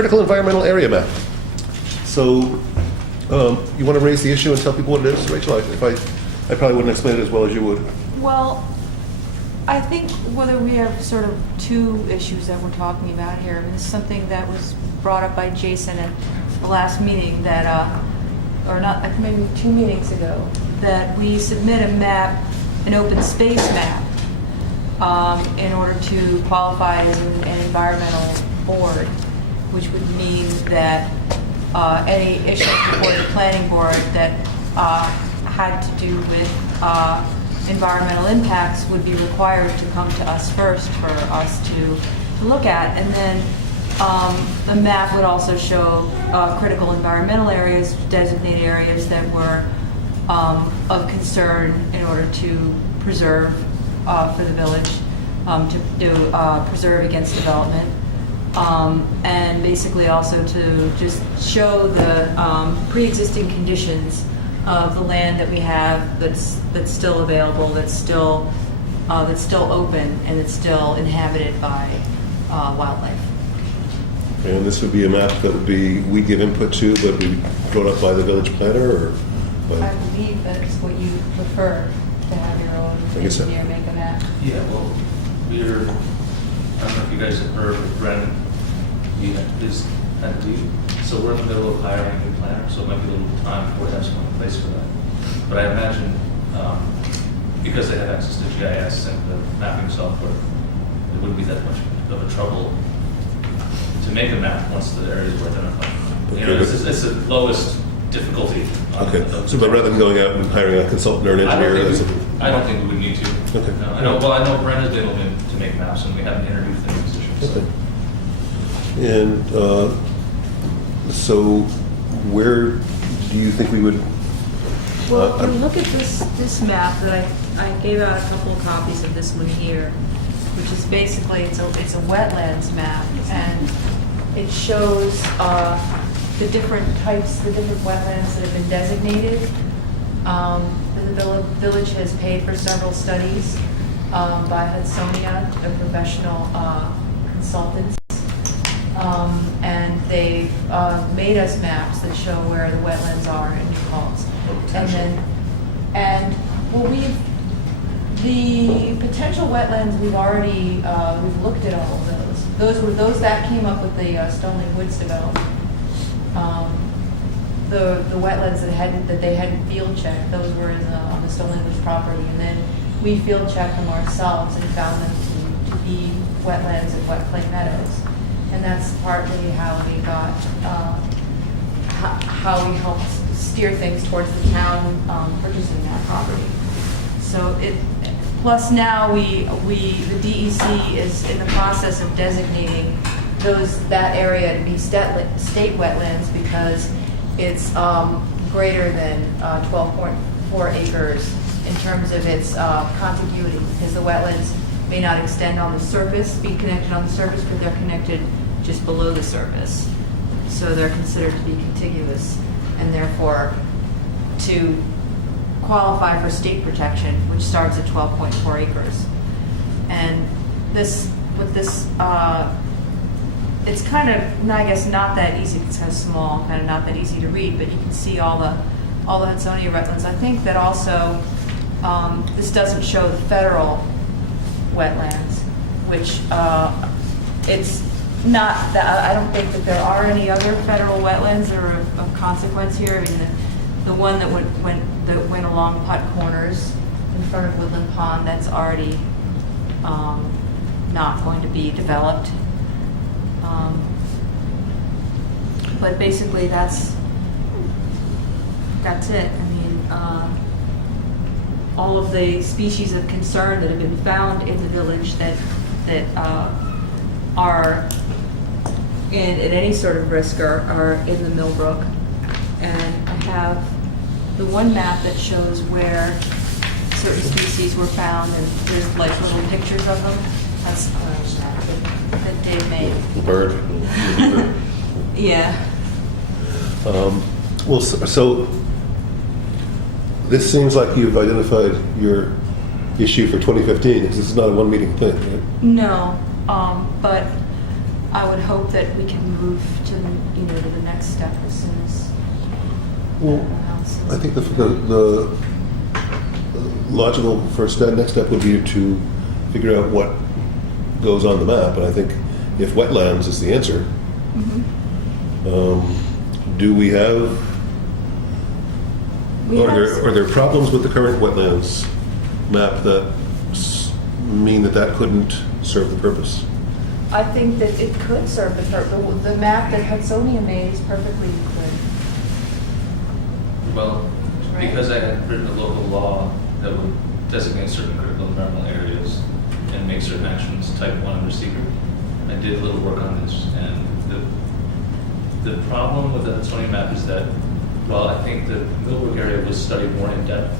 critical environmental area map. So, you want to raise the issue and tell people what it is, Rachel? I probably wouldn't explain it as well as you would. Well, I think whether we have sort of two issues that we're talking about here, I mean, this is something that was brought up by Jason at the last meeting that, or not, I think maybe 2 meetings ago, that we submit a map, an open space map, in order to qualify as an environmental board, which would mean that any issue before the planning board that had to do with environmental impacts would be required to come to us first for us to look at. And then the map would also show critical environmental areas, designated areas that were of concern in order to preserve for the village, to preserve against development. And basically also to just show the pre-existing conditions of the land that we have that's still available, that's still open, and it's still inhabited by wildlife. And this would be a map that would be, we give input to, but be brought up by the village planner, or? I believe that's what you prefer, to have your own engineer make a map. Yeah, well, I don't know if you guys have heard of Brennan, he is at lead. So we're in the middle of hiring a new planner, so it might be a little time before we have someone in place for that. But I imagine, because they have access to GIS and the mapping software, it wouldn't be that much of a trouble to make a map once the areas were identified. You know, it's the lowest difficulty. Okay, so but rather than going out and hiring a consultant or an engineer, I don't think we would need to. Okay. No, I know Brenda's been able to make maps, and we haven't interviewed for the positions. Okay. And so where do you think we would? Well, if you look at this map that I gave out a couple of copies of this one here, which is basically it's a wetlands map, and it shows the different types, the different wetlands that have been designated. The village has paid for several studies by Hudsonia, a professional consultants, and they've made us maps that show where the wetlands are in New Paltz. The potential wetlands we've already we've looked at all of those. Those that came up with the Stoneleigh Woods development. The wetlands that they hadn't field checked, those were on the Stoneleigh Woods property, and then we field checked them ourselves and found them to be wetlands and wetplain meadows, and that's partly how we got how we helped steer things towards the town purchasing that property. So plus now the DEC is in the process of designating that area to be state wetlands because it's greater than 12.4 acres in terms of its contiguity, because the wetlands may not extend on the surface, be connected on the surface, but they're connected just below the surface. So they're considered to be contiguous, and therefore to qualify for state protection, which starts at 12.4 acres. And it's kind of, I guess, not that easy. It's kind of small, kind of not that easy to read, but you can see all the Hudsonia wetlands. I think that also this doesn't show the federal wetlands, which it's not that. I don't think that there are any other federal wetlands that are of consequence here. I mean, the one that went along Putt Corners in front of Woodland Pond, that's already not going to be developed. But basically, that's it. I mean, all of the species of concern that have been found in the village that are at any sort of risk are in the Millbrook. And I have the one map that shows where certain species were found, and there's like little pictures of them. That's that Dave made. Bird. Yeah. Well, so this seems like you've identified your issue for 2015, because this is not a one-meeting thing, right? No, but I would hope that we can move to the next step as soon as. Well, I think the logical next step would be to figure out what goes on the map, and I think if wetlands is the answer, do we have, are there problems with the current wetlands map that mean that couldn't serve the purpose? I think that it could serve the purpose. The map that Hudsonia made is perfectly good. Well, Right. because I had written a local law that would designate certain critical environmental areas and make certain actions type 1 under secret, I did a little work on this, and the problem with the Hudsonia map is that while I think the Millbrook area was studied more in depth,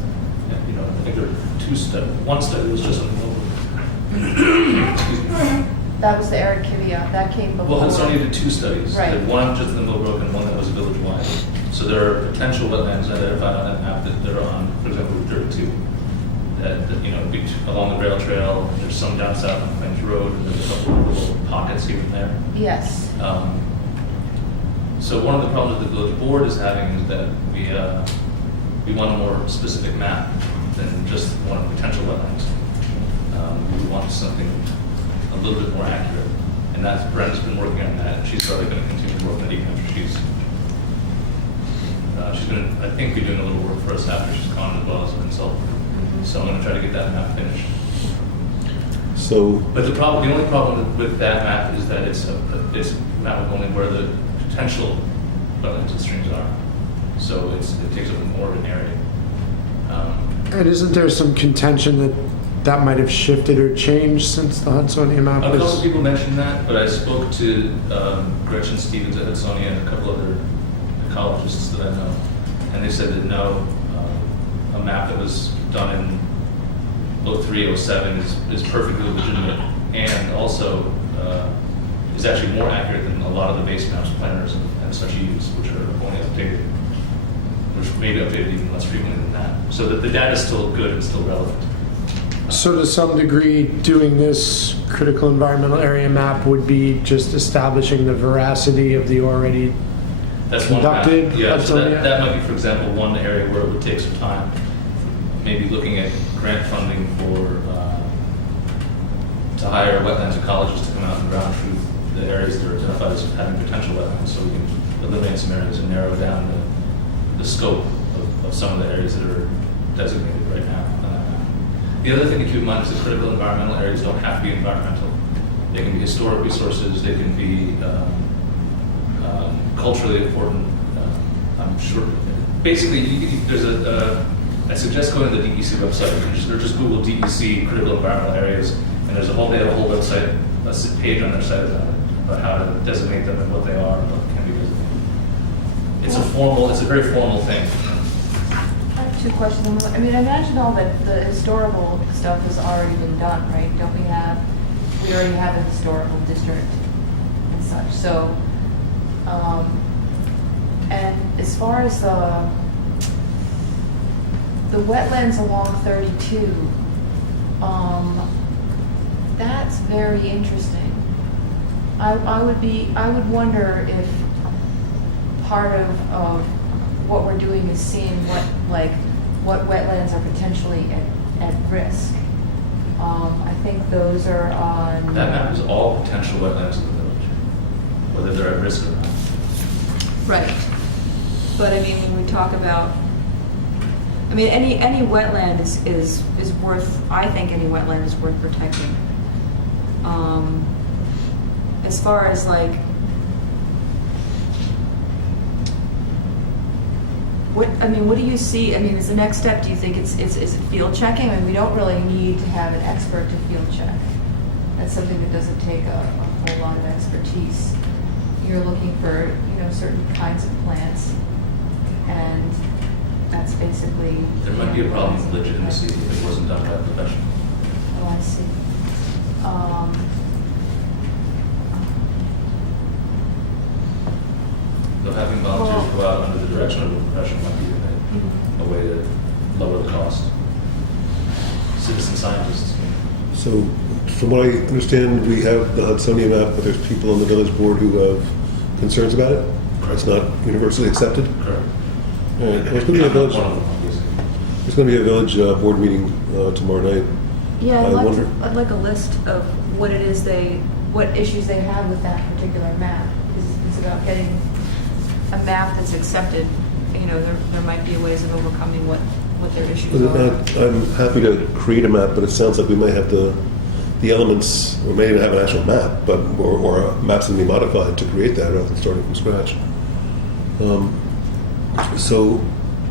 and, I think there were two studies. One study was just on Millbrook. Excuse me. That was the Eric Kivia. That came before. Well, Hudsonia did two studies. Right. They had one just in the Millbrook and one that was village-wide. So there are potential wetlands identified on that map that are on, for example, Route 32. That along the rail trail, there's some down south on Queens Road, and there's a couple of little pockets here and there. Yes. So one of the problems that the village board is having is that we want a more specific map than just one of potential wetlands. We want something a little bit more accurate, and that's Brenda's been working on that. She's probably going to continue to work on that even after she's going to, I think, be doing a little work for us after she's gone as well as a consultant. So I'm going to try to get that map finished. So, But the only problem with that map is that it's a map of only where the potential wetlands and streams are. So it takes up more of an area. And isn't there some contention that might have shifted or changed since the Hudsonia map A couple was? of people mentioned that, but I spoke to Gretchen Stevens at Hudsonia and a couple other ecologists that I know, and they said that no, a map that was done in 03, 07 is perfectly legitimate, and also is actually more accurate than a lot of the base maps planners and such use, which are only updated, which may be updated even less frequently than that. So that the data is still good and still relevant. So to some degree, doing this critical environmental area map would be just establishing the veracity of the already That's one map. conducted Yeah, so Hudsonia? that might be, for example, one area where it would take some time. Maybe looking at grant funding to hire wetlands ecologists to come out and ground truth the areas that are identified as having potential wetlands, so we can eliminate some areas and narrow down the scope of some of the areas that are designated right now on that map. The other thing to keep in mind is that critical environmental areas don't have to be environmental. They can be historic resources, they can be culturally important. I'm sure. Basically, I suggest going to the DEC website or just Google DEC critical environmental areas, and they have a whole website, a page on their site about how to designate them and what they are and what can be designated. It's a very formal thing. I have two questions. I mean, I imagine all that the historical stuff has already been done, right? We already have a historical district and such. So, and as far as the wetlands along 32, that's very interesting. I would wonder if part of what we're doing is seeing what wetlands are potentially at risk. I think those are on. That map is all potential wetlands in the village, whether they're at risk or not. Right. But I mean, when we talk about, I mean, any wetland is worth, I think any wetland is worth protecting. As far as what do you see? I mean, is the next step, do you think is it field checking? I mean, we don't really need to have an expert to field check. That's something that doesn't take a whole lot of expertise. You're looking for, certain kinds of plants, and that's basically. There might be a problem with legitimacy if it wasn't done by a professional. Oh, I see. Though having volunteers go out under the direction of a professional might be a way to lower the cost. Citizen scientists. so From what I understand, we have the Hudsonia map, but there's people on the village board who have concerns about it. It's not universally accepted. Correct. All right. There's going to be a village. One of them, obviously. There's going to be a village board meeting tomorrow night. Yeah, I wonder. I'd like a list of what it is what issues they have with that particular map. It's about getting a map that's accepted. You know, there might be ways of overcoming what their issues are. I'm happy to create a map, but it sounds like we might have the elements, or maybe not have an actual map, but or maps that can be modified to create that rather than starting from scratch. So,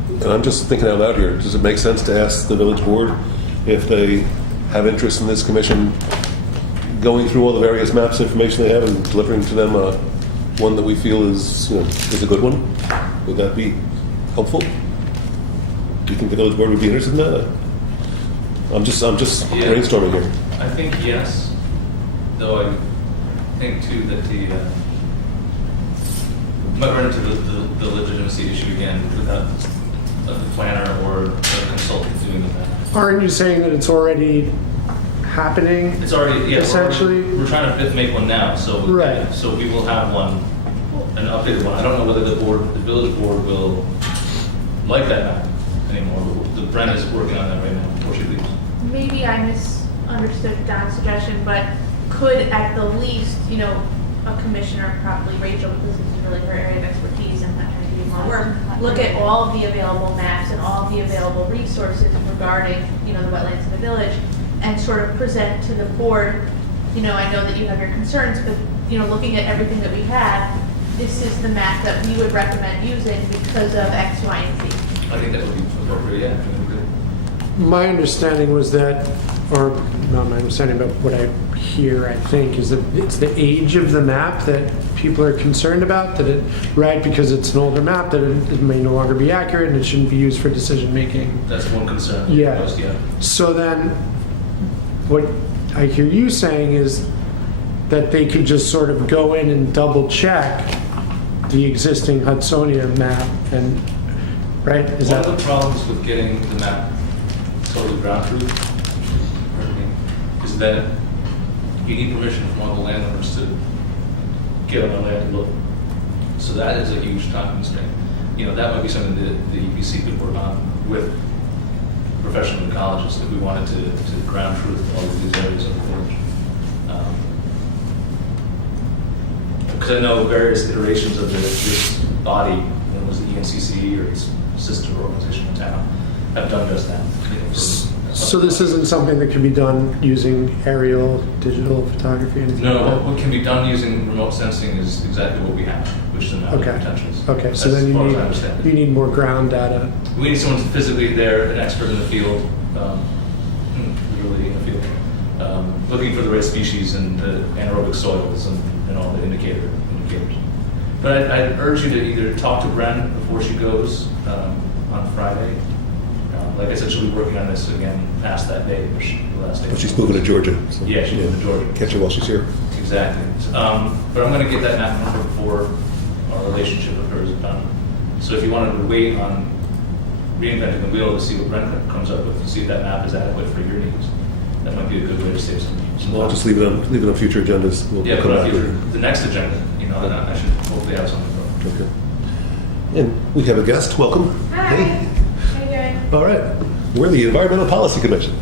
and I'm just thinking out loud here. Does it make sense to ask the village board if they have interest in this commission going through all the various maps, information they have, and delivering to them one that we feel is a good one? Would that be helpful? Do you think the village board would be interested in that? I'm just brainstorming here. I think yes, though I think too that might run into the legitimacy issue again without a planner or a consultant doing the math. Aren't you saying that it's already happening? It's already, yeah. Essentially? We're trying to make one now, so Right. So we will have one, an updated one. I don't know whether the village board will like that map anymore. But Brenda's working on that right now before she leaves. Maybe I misunderstood Don's suggestion, but could at the least, a commissioner, probably Rachel, because this is really her area of expertise, I'm not trying to give you more work, look at all of the available maps and all of the available resources regarding, the wetlands in the village, and sort of present to the board, I know that you have your concerns, but, looking at everything that we have, this is the map that we would recommend using because of X, Y, and Z. I think that would be appropriate, yeah. I think we're good. My understanding was that, or not my understanding, but what I hear, I think, is that it's the age of the map that people are concerned about, because it's an older map, that it may no longer be accurate and it shouldn't be used for decision making. That's one concern. Yeah. Most, yeah. So then, what I hear you saying is that they could just sort of go in and double check the existing Hudsonia map, and right? Is One that of the problems with getting the map totally ground truth is that you need permission from all the landowners to get on the land and look. So that is a huge time constraint. That might be something that the EPC could work on with professional ecologists if we wanted to ground truth all of these areas of the village. Because I know various iterations of this body, it was the ENCC or its sister organization in town, have done just that. so? This isn't something that can be done using aerial digital photography. Anything No, like that? what can be done using remote sensing is exactly what we have, which is the mapping Okay. potentials. Okay, so That's then as far as I understand it. you need more ground data. We need someone physically there, an expert in the field, literally in the field, looking for the right species and the anaerobic soils and all the indicators. But I'd urge you to either talk to Bren before she goes on Friday. Like I said, she'll be working on this again past that day, the last day. But she's moving to Georgia. So, Yeah, she's moving to Georgia. Catch her while she's here. Exactly. But I'm going to get that map number before our relationship with her is done. So if you wanted to wait on reinventing the wheel to see what Brent comes up with, to see if that map is adequate for your needs, that might be a good way to save some Well, I'll just leave it on future agendas. We'll yeah, come but back to it. the next agenda, and I should hopefully have something for it. Okay. And we have a guest. Welcome. Hi. Hey. How you doing? All right. We're the Environmental Policy Commission.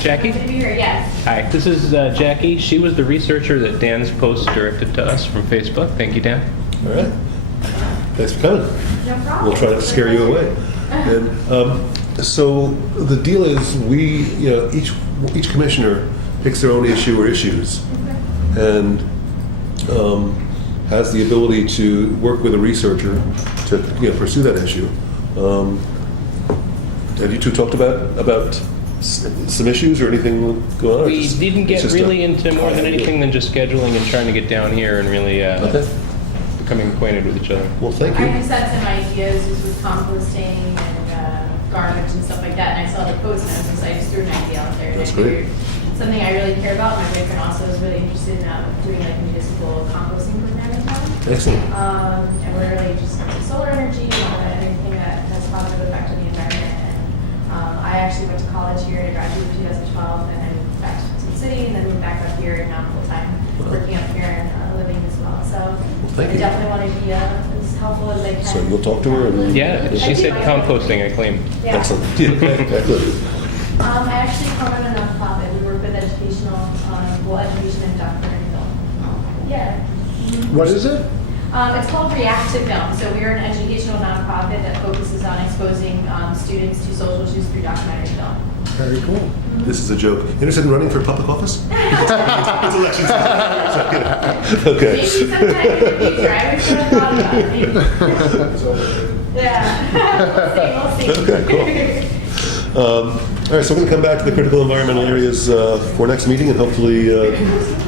Jackie? Good to be here, yes. Hi, this is Jackie. She was the researcher that Dan's post directed to us from Facebook. Thank you, Dan. All right. Thanks for coming. No problem. We'll try not to scare you away. And so the deal is, each commissioner picks their own issue or issues, and has the ability to work with a researcher to pursue that issue. Have you two talked about some issues or anything going on? We didn't get really into more than anything than just scheduling and trying to get down here and really Okay. becoming acquainted with each other. Well, thank I you. just had some ideas just with composting and garbage and stuff like that, and I saw the post and I just threw an idea out there. And That's I great. figured something I really care about. My boyfriend also is really interested in doing like a municipal composting program in town. Excellent. And we're really just into solar energy and everything that has a positive effect on the environment. And I actually went to college here and I graduated in 2012, and in fact, since City and then moved back up here and now I'm full-time working up here and living as well. So thank I you. definitely want to be as helpful as I can. So you'll talk to her and- Yeah, she said composting, I claim. Yeah. Excellent. Excellent. I actually come in a nonprofit. We work with educational, education and doctoral. Yeah. What is it? It's called React to Film. So we're an educational nonprofit that focuses on exposing students to social issues through documentary film. Very cool. This is a joke. Interested in running for public office? It's election season. Okay. Maybe sometime in the future. I wish I thought about it. Yeah. We'll see. Okay, cool. All right, so we're going to come back to the critical environmental areas for next meeting, and hopefully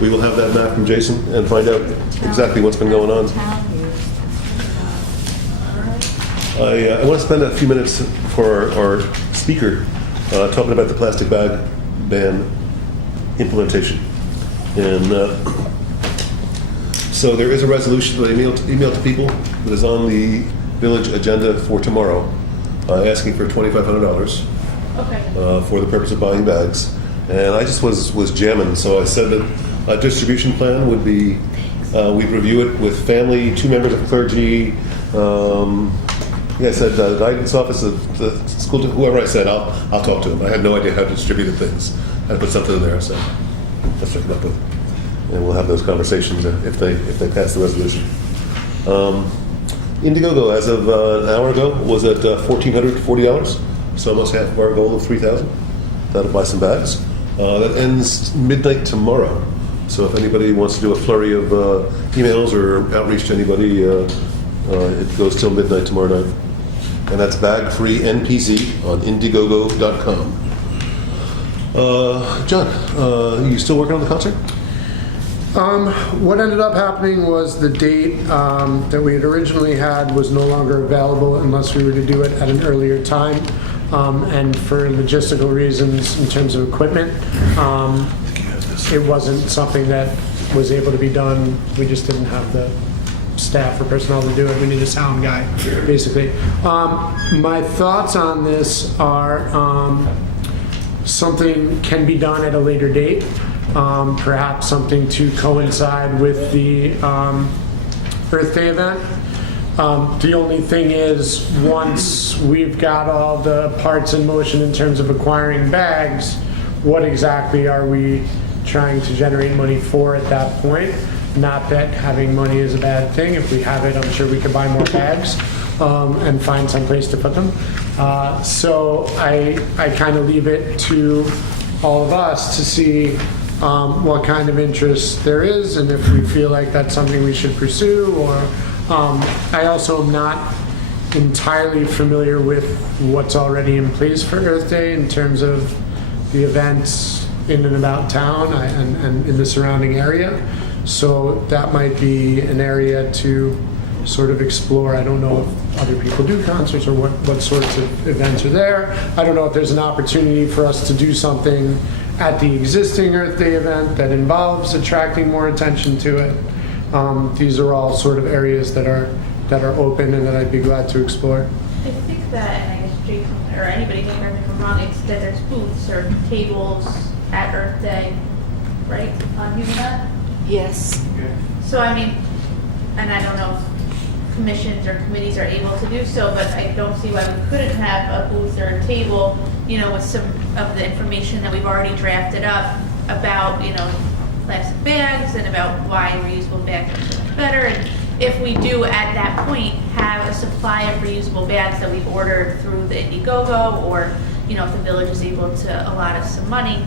we will have that map from Jason and find out exactly what's been going on. I want to spend a few minutes for our speaker talking about the plastic bag ban implementation. And so there is a resolution that I emailed to people that is on the village agenda for tomorrow, asking for $2,500 Okay. for the purpose of buying bags. And I just was jamming, so I said that a distribution plan would be, we'd review it with family, 2 members of clergy, I said guidance office of the school, whoever I said, I'll talk to him. I had no idea how to distribute things. I put something in there, so let's check it up with. And we'll have those conversations if they pass the resolution. Indiegogo, as of an hour ago, was at $1,440, so almost half of our goal of $3,000. That'll buy some bags. That ends midnight tomorrow. So if anybody wants to do a flurry of emails or outreach to anybody, it goes till midnight tomorrow night. And that's bag-free NPC on Indiegogo.com. John, you still working on the concert? What ended up happening was the date that we had originally had was no longer available unless we were to do it at an earlier time. And for logistical reasons in terms of equipment, it wasn't something that was able to be done. We just didn't have the staff or personnel to do it. We need a sound guy, basically. My thoughts on this are something can be done at a later date. Perhaps something to coincide with the Earth Day event. The only thing is, once we've got all the parts in motion in terms of acquiring bags, what exactly are we trying to generate money for at that point? Not that having money is a bad thing. If we have it, I'm sure we could buy more bags and find some place to put them. So I kind of leave it to all of us to see what kind of interest there is, and if we feel like that's something we should pursue. Or I also am not entirely familiar with what's already in place for Earth Day in terms of the events in and about town and in the surrounding area. So that might be an area to sort of explore. I don't know if other people do concerts or what sorts of events are there. I don't know if there's an opportunity for us to do something at the existing Earth Day event that involves attracting more attention to it. These are all sort of areas that are open and that I'd be glad to explore. I think that, and I guess Jason or anybody can correct me if I'm wrong, it's that there's booths or tables at Earth Day, right? On using that? Yes. So I mean, and I don't know if commissions or committees are able to do so, but I don't see why we couldn't have a booth or a table, with some of the information that we've already drafted up about, plastic bags and about why reusable bags are so much better. And if we do at that point have a supply of reusable bags that we've ordered through the Indiegogo, or, if the village is able to allot us some money,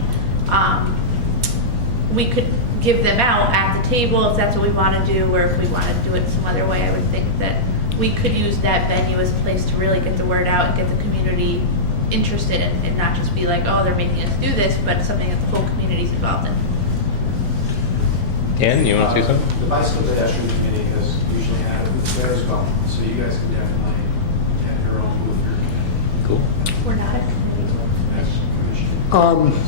we could give them out at the table if that's what we want to do, or if we want to do it some other way. I would think that we could use that venue as a place to really get the word out and get the community interested in, and not just be like, oh, they're making us do this, but something that the whole community is involved in. Dan, you want to say something? The bicycle pedestrian committee has usually had a booth there as well, so you guys can definitely have your own booth or Cool. We're not a committee. commission.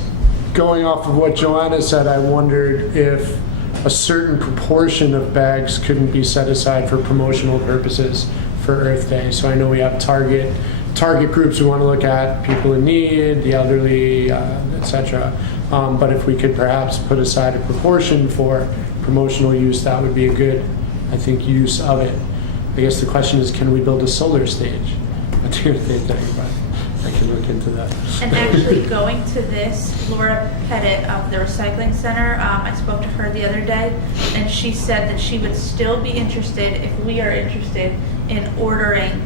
Going off of what Joanna said, I wondered if a certain proportion of bags couldn't be set aside for promotional purposes for Earth Day. So I know we have target groups we want to look at, people in need, the elderly, etc. But if we could perhaps put aside a proportion for promotional use, that would be a good, I think, use of it. I guess the question is, can we build a solar stage? I do think that, but I can look into that. And actually going to this, Laura Pettit of the recycling center, I spoke to her the other day, and she said that she would still be interested, if we are interested, in ordering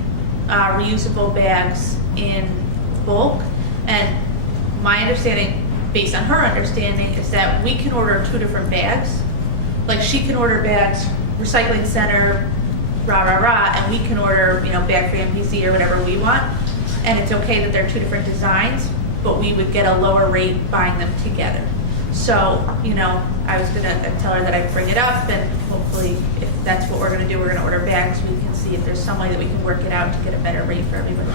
reusable bags in bulk. And my understanding, based on her understanding, is that we can order 2 different bags. Like, she can order bags, recycling center, rah, rah, rah, and we can order, bag for MPC or whatever we want. And it's okay that they're 2 different designs, but we would get a lower rate buying them together. So, I was gonna tell her that I'd bring it up, and hopefully, if that's what we're gonna do, we're gonna order bags, we can see if there's some way that we can work it out to get a better rate for everybody.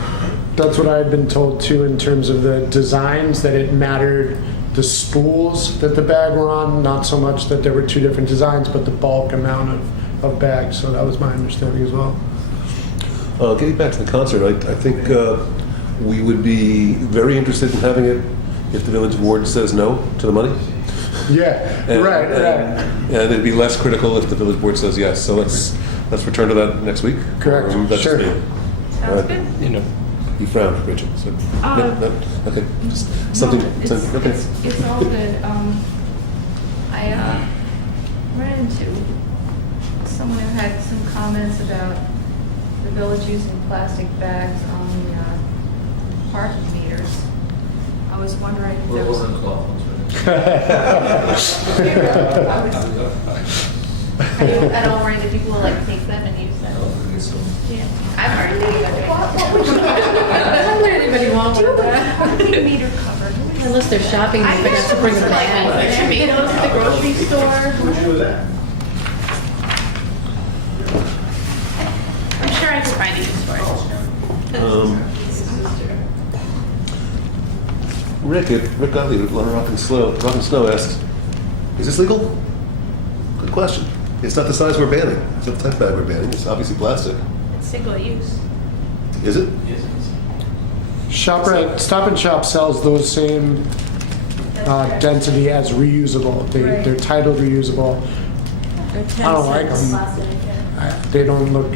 That's what I had been told too, in terms of the designs, that it mattered the spools that the bag were on, not so much that there were 2 different designs, but the bulk amount of bags. So that was my understanding as well. Getting back to the concert, I think we would be very interested in having it if the village board says no to the money. Yeah, right. And it'd be less critical if the village board says yes. So let's return to that next week. Correct. That's Sure. me. Sounds good. You frowned, Bridget. So, okay. Just something. Okay. It's all good. I ran into someone who had some comments about the village using plastic bags on the parking meters. I was wondering if We're there was... ordering cloth ones, Are you at all worried that people will take them and use them? Yeah, I'm already thinking about it. Why would anybody want one of that? Parking meter cover. Unless they're shopping, they forgot to bring a bag. Tomatoes at the grocery store. I'm sure I can find a use for it. Rick Gottlieb of Rock and Snow asked, is this legal? Good question. It's not the size we're banning. It's not the type of bag we're banning. It's obviously plastic. It's single use. Is it? Stop and Shop sells those same density as reusable. They're titled reusable. I don't like them. They don't look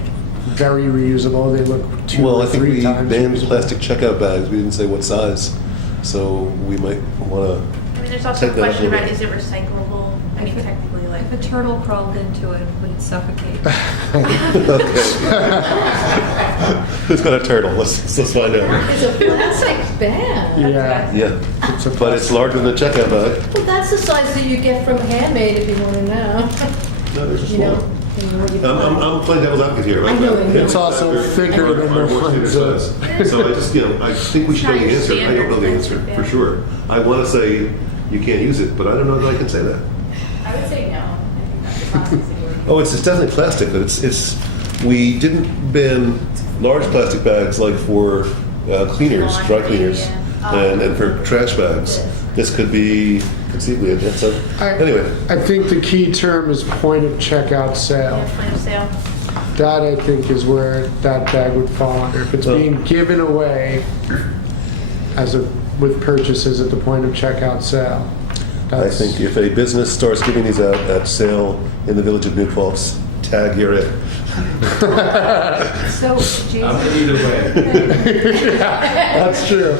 very reusable. They look 2 Well, or I think 3 we times banned reusable. plastic checkout bags. We didn't say what size. So we might want I mean, there's also a Take that question up a about, little is it recyclable? I mean, technically, like. If a turtle crawled into it, would it suffocate? to. Okay. Who's got a turtle? Let's find out. It's a plastic bag. Yeah. Yeah. It's a But it's larger than a checkout bag. Well, that's the size that you get from Handmade, if you want to know. No, there's a You know, small. what you I'm playing devil's advocate here. I know. It's also thicker than the ones that- So I just, I think we should know the answer. I don't know the answer for sure. I want to say you can't use it, but I don't know that I can say that. I would say no. I think that's plastic. Oh, it's definitely plastic, but we didn't ban large plastic bags like for cleaners, dry cleaners, and for trash bags. This could be conceivably a so anyway. I think the key term is point of checkout sale. Yeah, point of sale. That, I think, is where that bag would fall under. If it's being given away with purchases at the point of checkout sale. I think if a business starts giving these out at sale in the village of New Paltz, tag you're it. So, Jason, either way. That's true.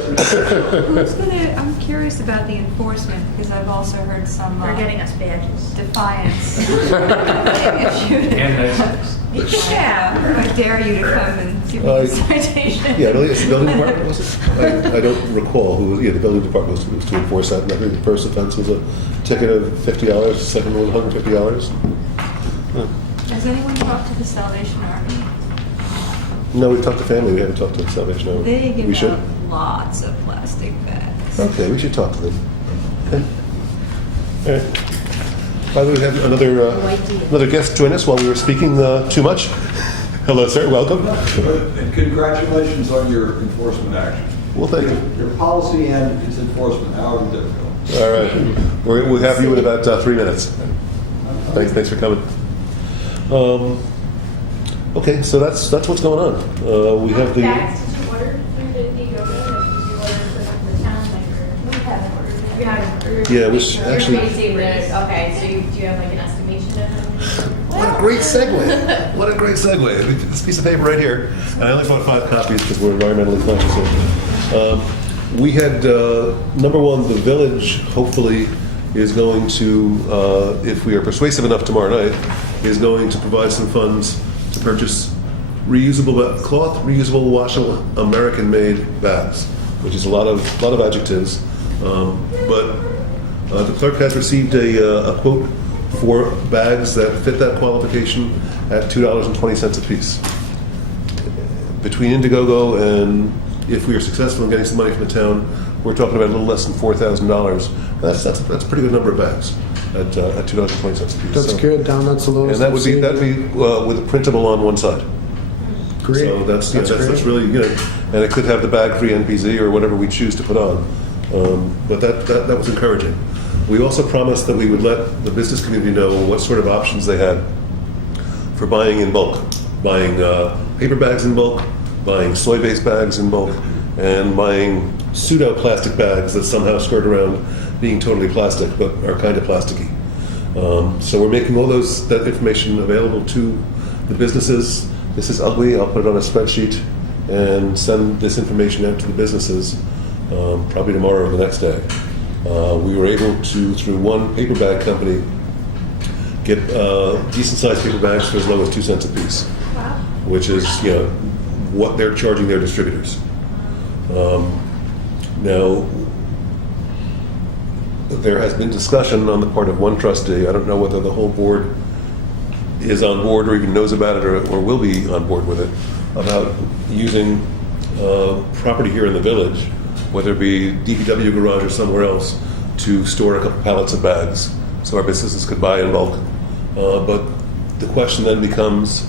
I'm curious about the enforcement, because I've also heard some They're getting us badges. defiance issued. And nice. Yeah, I dare you to come and give me a citation. Yeah, really, it's the building department, was it? I don't recall who, the building department was to enforce that. And I think the first offense was a ticket of $50, the second one $150. Has anyone talked to the Salvation Army? No, we've talked to family, we haven't talked to Salvation Army. They We give should? out lots of plastic bags. Okay, we should talk to them. Okay. All right. By the way, we have another guest join us while we were speaking too much. Hello, sir. Welcome. And congratulations on your enforcement action. Well, thank you. Your policy and its enforcement, how are you doing? All right. We'll have you in about 3 minutes. Thanks for coming. Okay, so that's what's going on. We have the. Bags, did you order through the yoga? Like, did you order for the town? Like, or we haven't ordered. We haven't ordered. Yeah, which actually, You're basing this, okay, so do you have like an estimation of? what a great segue. What a great segue. This piece of paper right here, and I only bought 5 copies because we're environmentally conscious. We had, number one, the village hopefully is going to, if we are persuasive enough tomorrow night, is going to provide some funds to purchase cloth reusable washable American-made bags, which is a lot of adjectives. But the clerk has received a quote for bags that fit that qualification at $2.20 a piece. Between Indiegogo and if we are successful in getting some money from the town, we're talking about a little less than $4,000. That's a pretty good number of bags at $2.20 a piece. That's good, Don, that's the lowest. And that'd be with a printable on one side. Great. So that's great. really, and it could have the bag-free NPZ or whatever we choose to put on. But that was encouraging. We also promised that we would let the business community know what sort of options they had for buying in bulk, buying paper bags in bulk, buying soy-based bags in bulk, and buying pseudo-plastic bags that somehow skirt around being totally plastic but are kind of plasticky. So we're making all that information available to the businesses. This is ugly. I'll put it on a spreadsheet and send this information out to the businesses probably tomorrow or the next day. We were able to, through one paper bag company, get decent-sized paper bags for as low as 2 cents a piece, which is what they're charging their distributors. Now, there has been discussion on the part of one trustee. I don't know whether the whole board is on board or even knows about it or will be on board with it, about using property here in the village, whether it be DPW garage or somewhere else, to store a couple pallets of bags so our businesses could buy in bulk. But the question then becomes,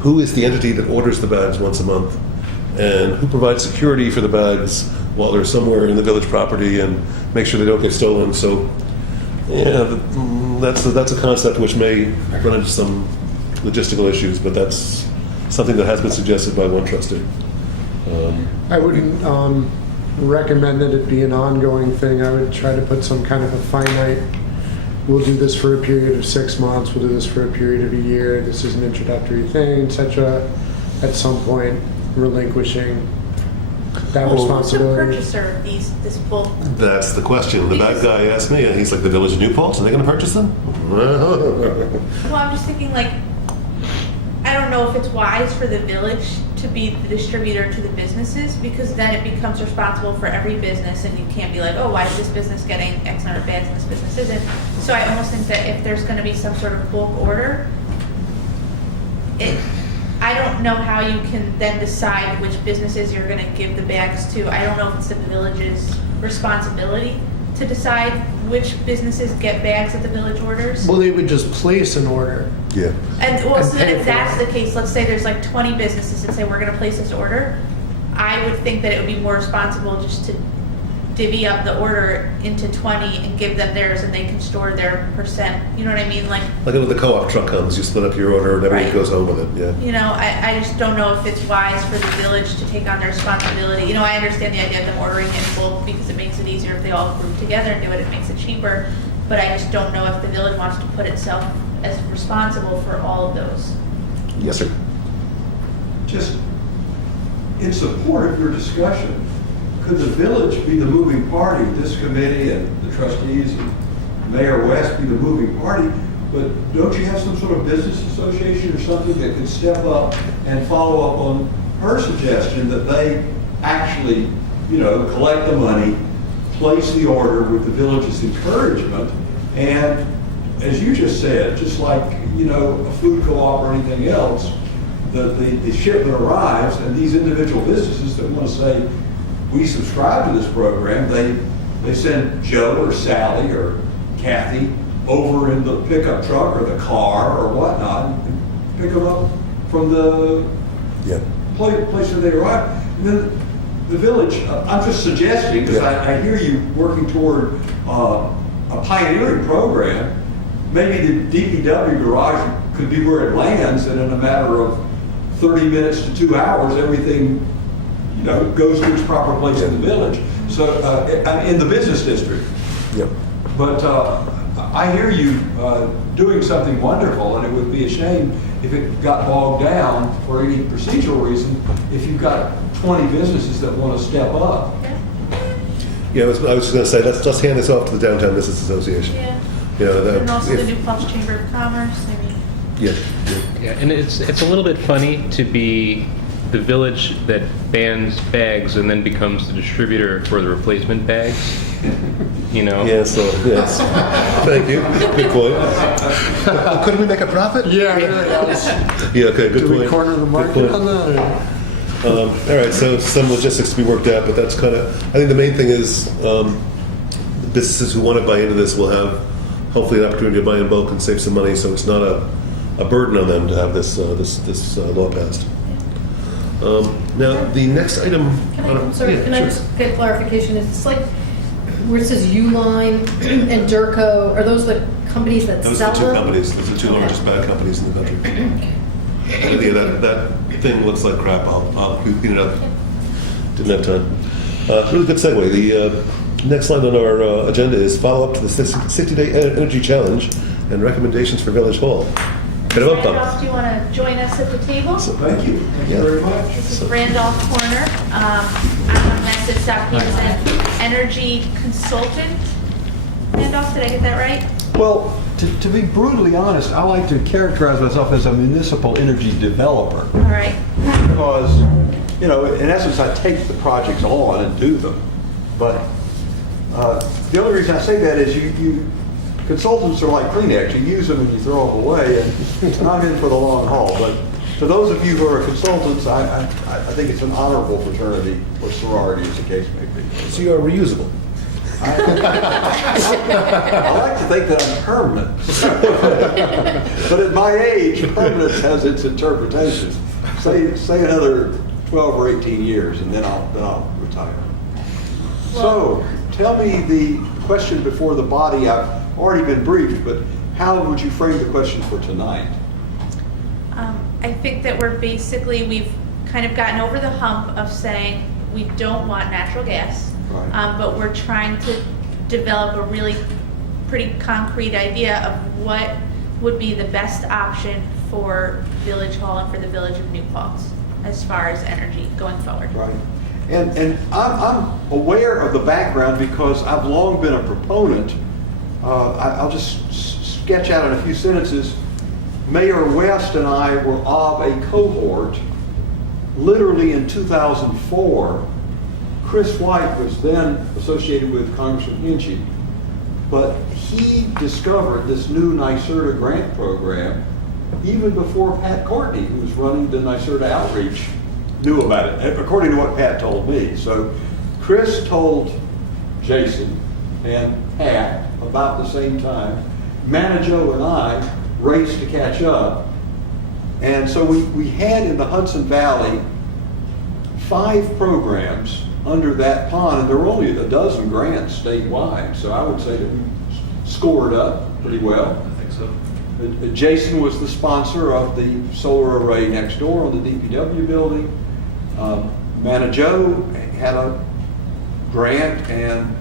who is the entity that orders the bags once a month, and who provides security for the bags while they're somewhere in the village property and make sure they don't get stolen? So, yeah, that's a concept which may run into some logistical issues, but that's something that has been suggested by one trustee. I wouldn't recommend that it be an ongoing thing. I would try to put some kind of a finite, we'll do this for a period of 6 months, we'll do this for a period of a year, this is an introductory thing, etc. At some point, relinquishing that responsibility. Who's the purchaser of this bulk? That's the question. The bad guy asked me, and he's like, the Village of New Paltz, are they going to purchase them? Well, I'm just thinking, like, I don't know if it's wise for the village to be the distributor to the businesses, because then it becomes responsible for every business, and you can't be like, oh, why is this business getting X number of bags and this business isn't? So I almost think that if there's going to be some sort of bulk order, I don't know how you can then decide which businesses you're going to give the bags to. I don't know if it's the village's responsibility to decide which businesses get bags that the village orders. Well, they would just place an order. Yeah. And well, so then pay if for that's it. the case, let's say there's like 20 businesses that say we're going to place this order, I would think that it would be more responsible just to divvy up the order into 20 and give them theirs, and they can store their percent. You know what I mean? Like when the co-op truck comes, you split up your order and everybody Right. goes home with it. Yeah. You know, I just don't know if it's wise for the village to take on their responsibility. You know, I understand the idea of them ordering in bulk because it makes it easier if they all group together and do it. It makes it cheaper. But I just don't know if the village wants to put itself as responsible for all of those. Yes, sir. Just in support of your discussion, could the village be the moving party, this committee and the trustees and Mayor West be the moving party, but don't you have some sort of business association or something that could step up and follow up on her suggestion that they actually, collect the money, place the order with the village's encouragement, and as you just said, just like, a food co-op or anything else, the shipment arrives and these individual businesses that want to say, we subscribe to this program, they send Joe or Sally or Kathy over in the pickup truck or the car or whatnot and pick them up from the place where they arrive. And then the village, I'm just suggesting, because I hear you working toward a pioneering program, maybe the DPW garage could be where it lands, and in a matter of 30 minutes to 2 hours, everything goes to its proper place in the village. So, in the business district. Yep. But I hear you doing something wonderful, and it would be a shame if it got bogged down for any procedural reason, if you've got 20 businesses that want to step up. Yeah, I was just going to say, let's hand this off to the Downtown Business Association. Yeah. You know, And also the if- New Paltz Chamber of Commerce, I mean. Yeah. Yeah, and it's a little bit funny to be the village that bans bags and then becomes the distributor for the replacement bags. You know? Yes, yes. Thank you. Good point. Couldn't we make a profit? Yeah, yes. Yeah, okay, good Do point. we corner the Good market point. on that? Or? All right, so some logistics to be worked out, but that's kind of, I think the main thing is the businesses who want to buy into this will have hopefully an opportunity to buy in bulk and save some money, so it's not a burden on them to have this law passed. Now, the next item. I'm sorry, yeah, can I sure. just get clarification? It's like where it says Uline and Durco, are those the companies that Those sell are the two them? companies, those are the two largest bag companies in the country. Yeah, that thing looks like crap. I'll clean it up. Didn't have time. Really good segue. The next line on our agenda is follow up to the 60-day energy challenge and recommendations for Village Hall. Get a bump Randolph, up. do you want to join us at the table? Thank you. Thank you Yeah. very much. This is Randolph Corner. I'm a massive Southampton energy consultant. Randolph, did I get that right? Well, to be brutally honest, I like to characterize myself as a municipal energy developer. All right. Because, you know, in essence, I take the projects on and do them. But the only reason I say that is you consultants are like Kleenex. You use them and you throw them away, and I'm in for the long haul. But to those of you who are consultants, I think it's an honorable fraternity or sorority, as the case may be. So you are reusable. I like to think that I'm permanent. But at my age, permanence has its interpretations. Say another 12 or 18 years, and then I'll retire. So, tell me the question before the body. I've already been briefed, but how would you frame the question for tonight? I think that we've kind of gotten over the hump of saying we don't want natural gas. Right. But we're trying to develop a really pretty concrete idea of what would be the best option for Village Hall and for the Village of New Paltz as far as energy going forward. Right. And I'm aware of the background because I've long been a proponent. I'll just sketch out in a few sentences. Mayor West and I were of a cohort literally in 2004. Chris White was then associated with Congressman Hinchy, but he discovered this new NYSERDA grant program even before Pat Courtney, who was running the NYSERDA outreach, knew about it, according to what Pat told me. So Chris told Jason and Pat about the same time. Manajo and I raced to catch up. And so we had in the Hudson Valley 5 programs under that pond, and there were only a dozen grants statewide. So I would say that we scored up pretty well. I think so. Jason was the sponsor of the solar array next door on the DPW building. Manajo had a grant and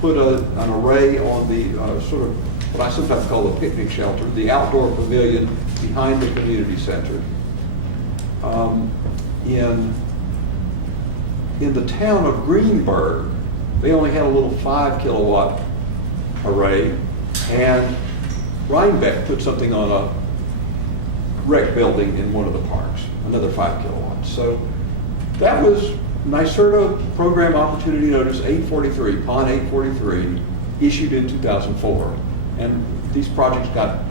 put an array on the sort of what I sometimes call the picnic shelter, the outdoor pavilion behind the community center. In the town of Greenburgh, they only had a little 5 kilowatt array, and Rhinebeck put something on a rec building in one of the parks, another 5 kilowatts. So that was NYSERDA Program Opportunity Notice 843, PON 843, issued in 2004. And these projects got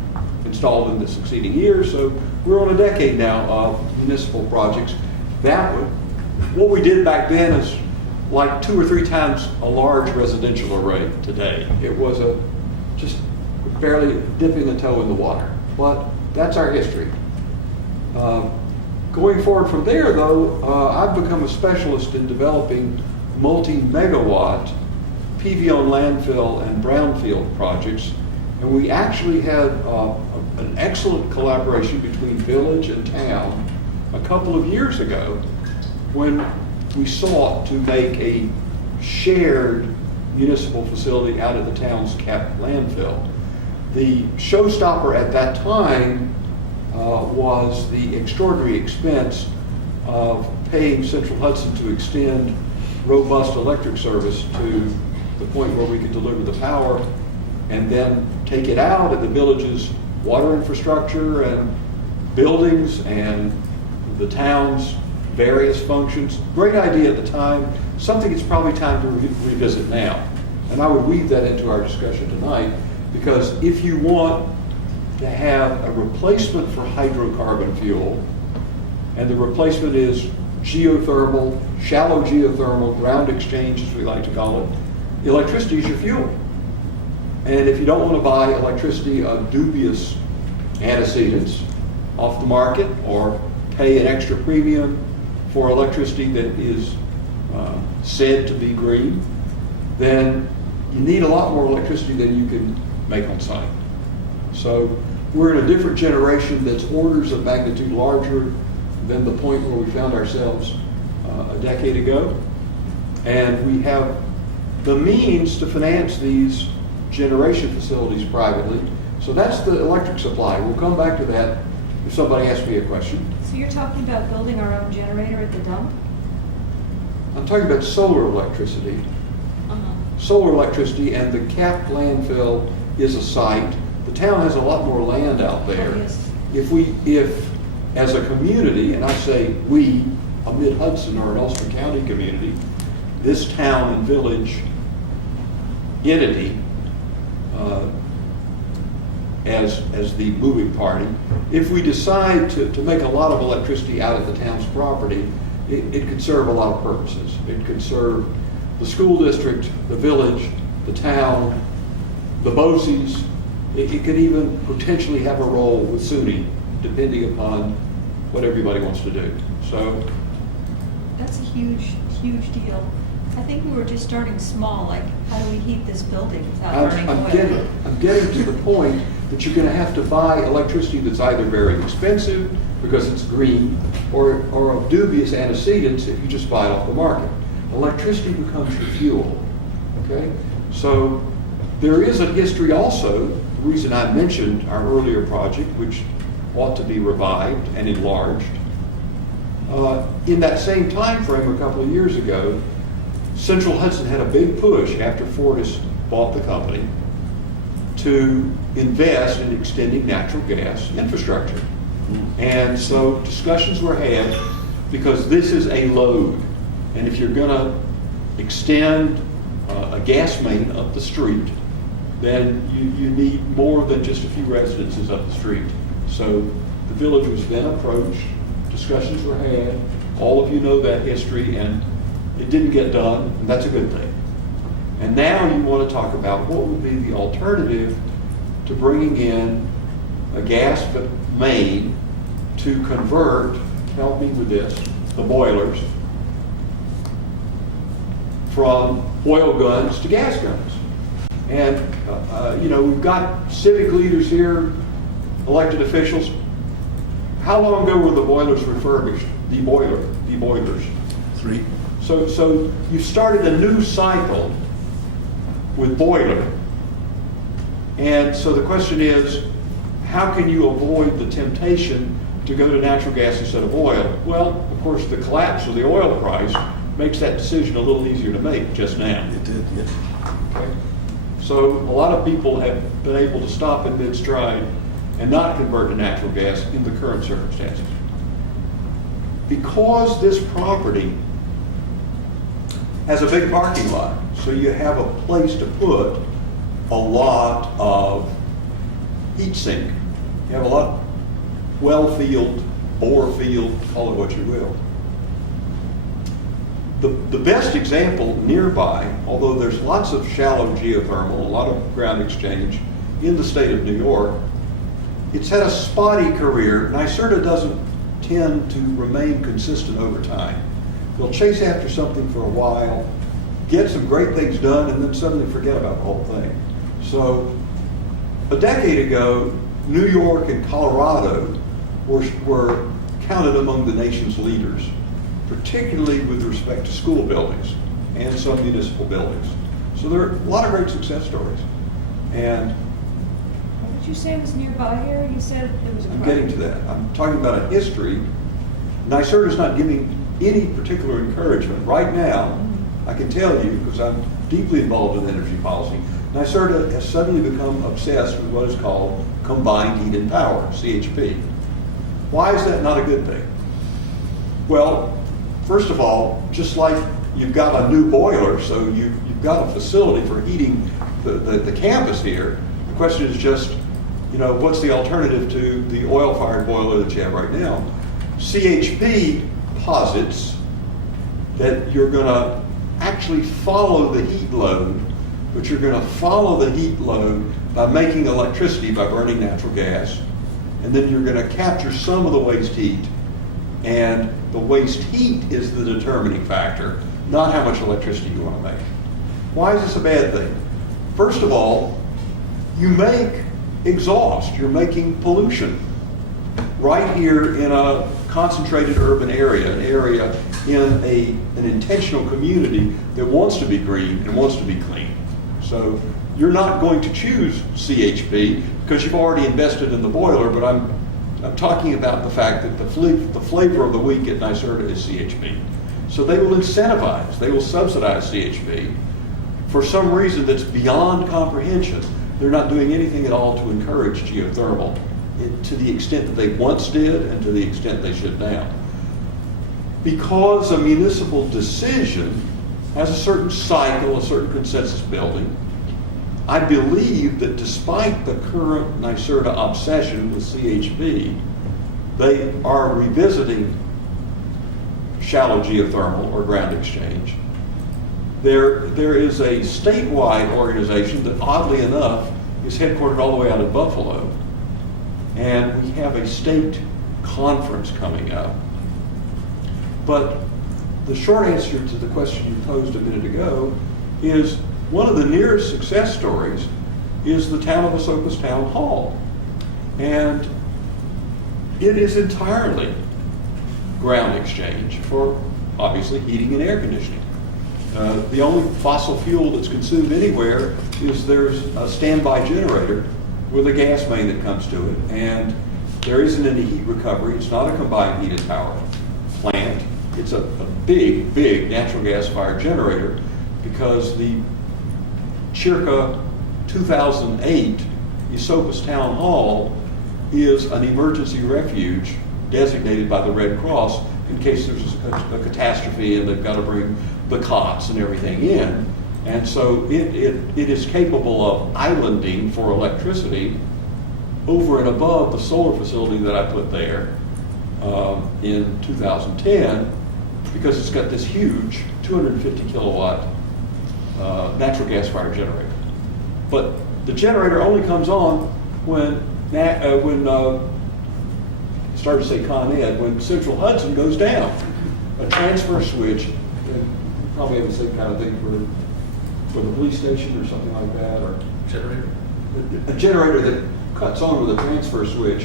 installed in the succeeding years, so we're on a decade now of municipal projects. What we did back then is like 2 or 3 times a large residential array today. It was just barely dipping a toe in the water, but that's our history. Going forward from there, though, I've become a specialist in developing multi-megawatt PV on landfill and brownfield projects, and we actually had an excellent collaboration between village and town a couple of years ago when we sought to make a shared municipal facility out of the town's capped landfill. The showstopper at that time was the extraordinary expense of paying Central Hudson to extend robust electric service to the point where we could deliver the power and then take it out of the village's water infrastructure and buildings and the town's various functions. Great idea at the time, something it's probably time to revisit now. And I would weave that into our discussion tonight, because if you want to have a replacement for hydrocarbon fuel, and the replacement is geothermal, shallow geothermal, ground exchange as we like to call it, electricity is your fuel. And if you don't want to buy electricity of dubious antecedents off the market or pay an extra premium for electricity that is said to be green, then you need a lot more electricity than you can make on site. So we're in a different generation that's orders of magnitude larger than the point where we found ourselves a decade ago. And we have the means to finance these generation facilities privately. So that's the electric supply. We'll come back to that if somebody asks me a question. So you're talking about building our own generator at the dump? I'm talking about solar electricity. Solar electricity, and the capped landfill is a site. The town has a lot more land out there. Oh, yes. If as a community, and I say we, a Mid-Hudson or an Ulster County community, this town and village entity, as the moving party, if we decide to make a lot of electricity out of the town's property, it could serve a lot of purposes. It could serve the school district, the village, the town, the BOCES. It could even potentially have a role with SUNY, depending upon what everybody wants to do. So That's a huge, huge deal. I think we were just starting small, like how do we heat this building without burning oil? I'm getting to the point that you're going to have to buy electricity that's either very expensive because it's green or of dubious antecedents if you just buy it off the market. Electricity becomes your fuel, okay? So there is a history also, the reason I mentioned our earlier project, which ought to be revived and enlarged. In that same time frame a couple of years ago, Central Hudson had a big push after Fortis bought the company to invest in extending natural gas infrastructure. And so discussions were had because this is a load. And if you're going to extend a gas main up the street, then you need more than just a few residences up the street. So the village was then approached, discussions were had, all of you know that history, and it didn't get done, and that's a good thing. And now you want to talk about what would be the alternative to bringing in a gas main to convert, help me with this, the boilers, from oil guns to gas guns. And, we've got civic leaders here, elected officials. How long ago were the boilers refurbished? The boilers. 3. So you started a new cycle with boiler. And so the question is, how can you avoid the temptation to go to natural gas instead of oil? Well, of course, the collapse of the oil price makes that decision a little easier to make just now. It did, yeah. Okay. So a lot of people have been able to stop in mid-stride and not convert to natural gas in the current circumstances. Because this property has a big parking lot, so you have a place to put a lot of heat sink. You have a lot of well field, bore field, call it what you will. The best example nearby, although there's lots of shallow geothermal, a lot of ground exchange in the state of New York, it's had a spotty career. NYSERDA doesn't tend to remain consistent over time. They'll chase after something for a while, get some great things done, and then suddenly forget about the whole thing. So a decade ago, New York and Colorado were counted among the nation's leaders, particularly with respect to school buildings and some municipal buildings. So there are a lot of great success stories. And What did you say was nearby here? You said there was a. I'm getting to that. I'm talking about a history. NYSERDA is not giving any particular encouragement. Right now, I can tell you, because I'm deeply involved in energy policy, NYSERDA has suddenly become obsessed with what is called combined heat and power, CHP. Why is that not a good thing? Well, first of all, just like you've got a new boiler, so you've got a facility for heating the campus here, the question is just, what's the alternative to the oil-fired boiler that you have right now? CHP posits that you're going to actually follow the heat load, but you're going to follow the heat load by making electricity by burning natural gas, and then you're going to capture some of the waste heat, and the waste heat is the determining factor, not how much electricity you want to make. Why is this a bad thing? First of all, you make exhaust, you're making pollution right here in a concentrated urban area, an area in an intentional community that wants to be green and wants to be clean. So you're not going to choose CHP because you've already invested in the boiler, but I'm talking about the fact that the flavor of the week at NYSERDA is CHP. So they will incentivize, they will subsidize CHP for some reason that's beyond comprehension. They're not doing anything at all to encourage geothermal to the extent that they once did and to the extent they should now. Because a municipal decision has a certain cycle, a certain consensus building, I believe that despite the current NYSERDA obsession with CHP, they are revisiting shallow geothermal or ground exchange. There is a statewide organization that oddly enough is headquartered all the way out of Buffalo, and we have a state conference coming up. But the short answer to the question you posed a minute ago is one of the nearest success stories is the town of Esopus Town Hall. And it is entirely ground exchange for, obviously, heating and air conditioning. The only fossil fuel that's consumed anywhere is there's a standby generator with a gas main that comes to it, and there isn't any heat recovery. It's not a combined heat and power plant. It's a big, big natural gas-fired generator because the circa 2008 Esopus Town Hall is an emergency refuge designated by the Red Cross in case there's a catastrophe and they've got to bring the cots and everything in. And so it is capable of islanding for electricity over and above the solar facility that I put there in 2010, because it's got this huge 250 kilowatt natural gas fired generator. But the generator only comes on when started to say Con Ed, when Central Hudson goes down. A transfer switch, you probably have the same kind of thing for the police station or something like that, or Generator? a generator that cuts on with a transfer switch.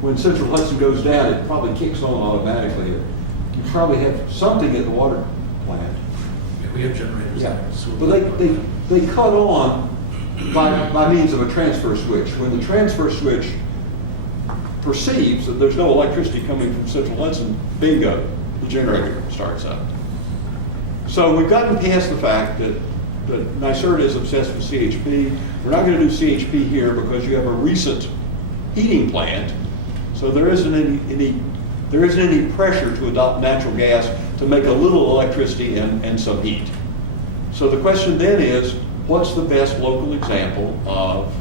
When Central Hudson goes down, it probably kicks on automatically. You probably have something at the water plant. Yeah, we have generators. Yeah, there, so but they cut on by means of a transfer switch. When the transfer switch perceives that there's no electricity coming from Central Hudson, bingo, the generator starts up. So we've gotten past the fact that NYSERDA is obsessed with CHP. We're not going to do CHP here because you have a recent heating plant, so there isn't any pressure to adopt natural gas to make a little electricity and some heat. So the question then is, what's the best local example of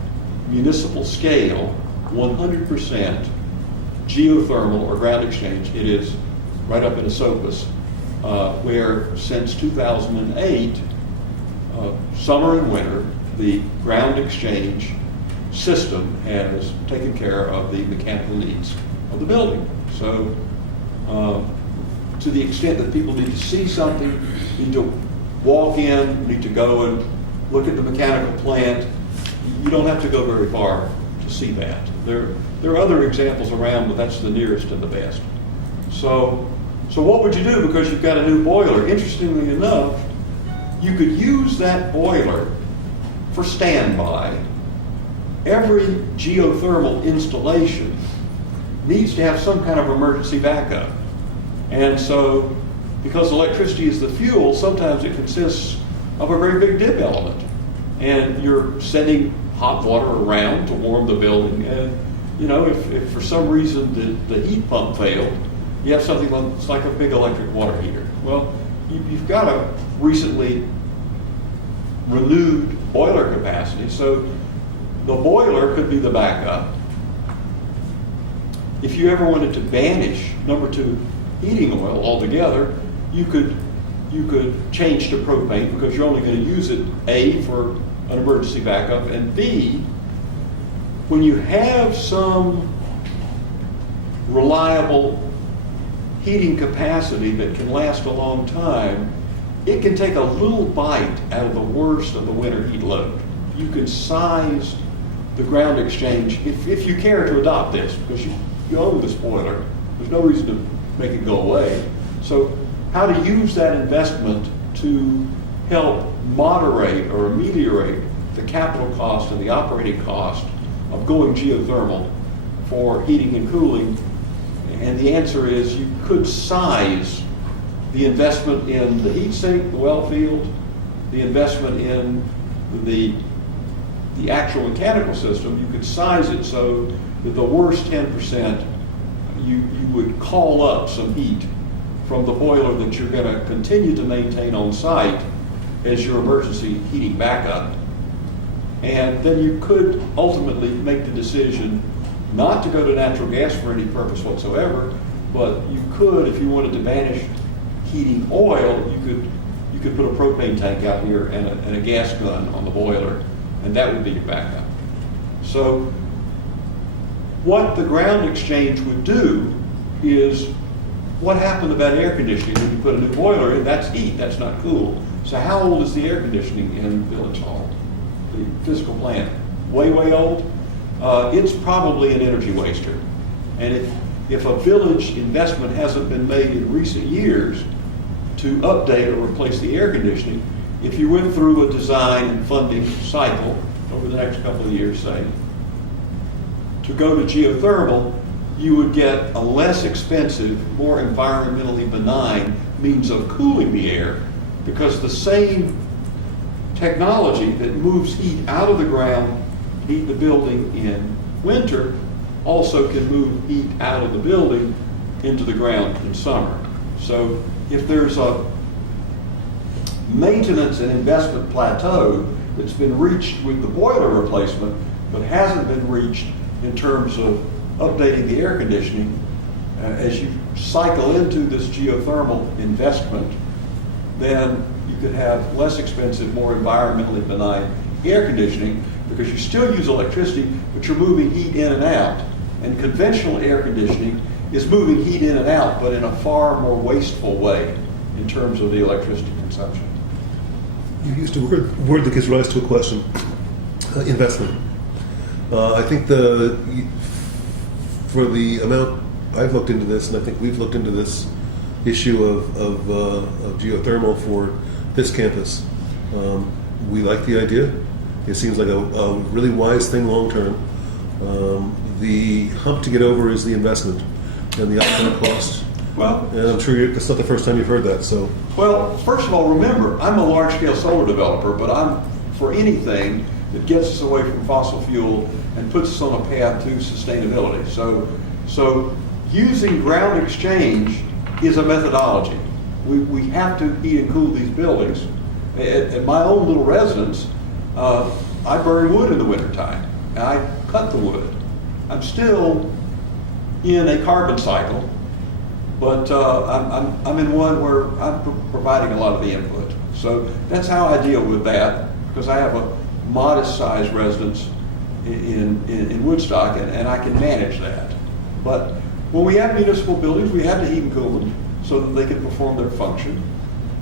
municipal scale, 100% geothermal or ground exchange? It is right up in Esopus, where since 2008, summer and winter, the ground exchange system has taken care of the mechanical needs of the building. So to the extent that people need to see something, need to walk in, need to go and look at the mechanical plant, you don't have to go very far to see that. There are other examples around, but that's the nearest and the best. So what would you do because you've got a new boiler? Interestingly enough, you could use that boiler for standby. Every geothermal installation needs to have some kind of emergency backup. And so, because electricity is the fuel, sometimes it consists of a very big dip element. And you're sending hot water around to warm the building. And, you know, if for some reason the heat pump failed, you have something that's like a big electric water heater. Well, you've got a recently renewed boiler capacity, so the boiler could be the backup. If you ever wanted to banish number 2 heating oil altogether, you could change to propane because you're only going to use it, A, for an emergency backup, and B, when you have some reliable heating capacity that can last a long time, it can take a little bite out of the worst of the winter heat load. You can size the ground exchange, if you care to adopt this, because you own this boiler, there's no reason to make it go away. So how to use that investment to help moderate or ameliorate the capital cost and the operating cost of going geothermal for heating and cooling. And the answer is you could size the investment in the heat sink, the well field, the investment in the actual mechanical system. You could size it so that the worst 10%, you would call up some heat from the boiler that you're going to continue to maintain on site as your emergency heating backup. And then you could ultimately make the decision not to go to natural gas for any purpose whatsoever, but you could, if you wanted to banish heating oil, you could put a propane tank out here and a gas gun on the boiler, and that would be your backup. So what the ground exchange would do is, what happened to that air conditioning when you put a new boiler in? That's heat, that's not cool. So how old is the air conditioning in Village Hall? The physical plant, way, way old? It's probably an energy waster. And if a village investment hasn't been made in recent years to update or replace the air conditioning, if you went through a design and funding cycle over the next couple of years, say, to go to geothermal, you would get a less expensive, more environmentally benign means of cooling the air, because the same technology that moves heat out of the ground, heat the building in winter, also can move heat out of the building into the ground in summer. So if there's a maintenance and investment plateau that's been reached with the boiler replacement, but hasn't been reached in terms of updating the air conditioning, as you cycle into this geothermal investment, then you could have less expensive, more environmentally benign air conditioning, because you still use electricity, but you're moving heat in and out. And conventional air conditioning is moving heat in and out, but in a far more wasteful way in terms of the electricity consumption. You used a word that gives rise to a question, investment. I think for the amount I've looked into this, and I think we've looked into this issue of geothermal for this campus, we like the idea. It seems like a really wise thing long term. The hump to get over is the investment and the upfront cost. Well, and I'm sure it's not the first time you've heard that. So, well, first of all, remember, I'm a large-scale solar developer, but I'm for anything that gets us away from fossil fuel and puts us on a path to sustainability. So using ground exchange is a methodology. We have to heat and cool these buildings. At my own little residence, I burn wood in the wintertime, and I cut the wood. I'm still in a carbon cycle, but I'm in one where I'm providing a lot of the input. So that's how I deal with that, because I have a modest-sized residence in Woodstock, and I can manage that. But when we have municipal buildings, we have to heat and cool them so that they can perform their function.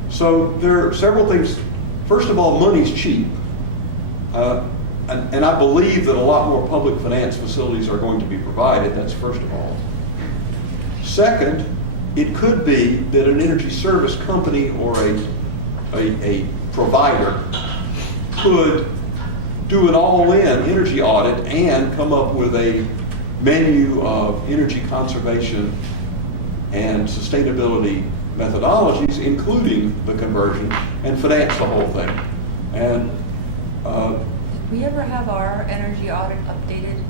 So there are several things. First of all, money's cheap. And I believe that a lot more public finance facilities are going to be provided. That's first of all. Second, it could be that an energy service company or a provider could do an all-in energy audit and come up with a menu of energy conservation and sustainability methodologies, including the conversion, and finance the whole thing. And Did we ever have our energy audit updated?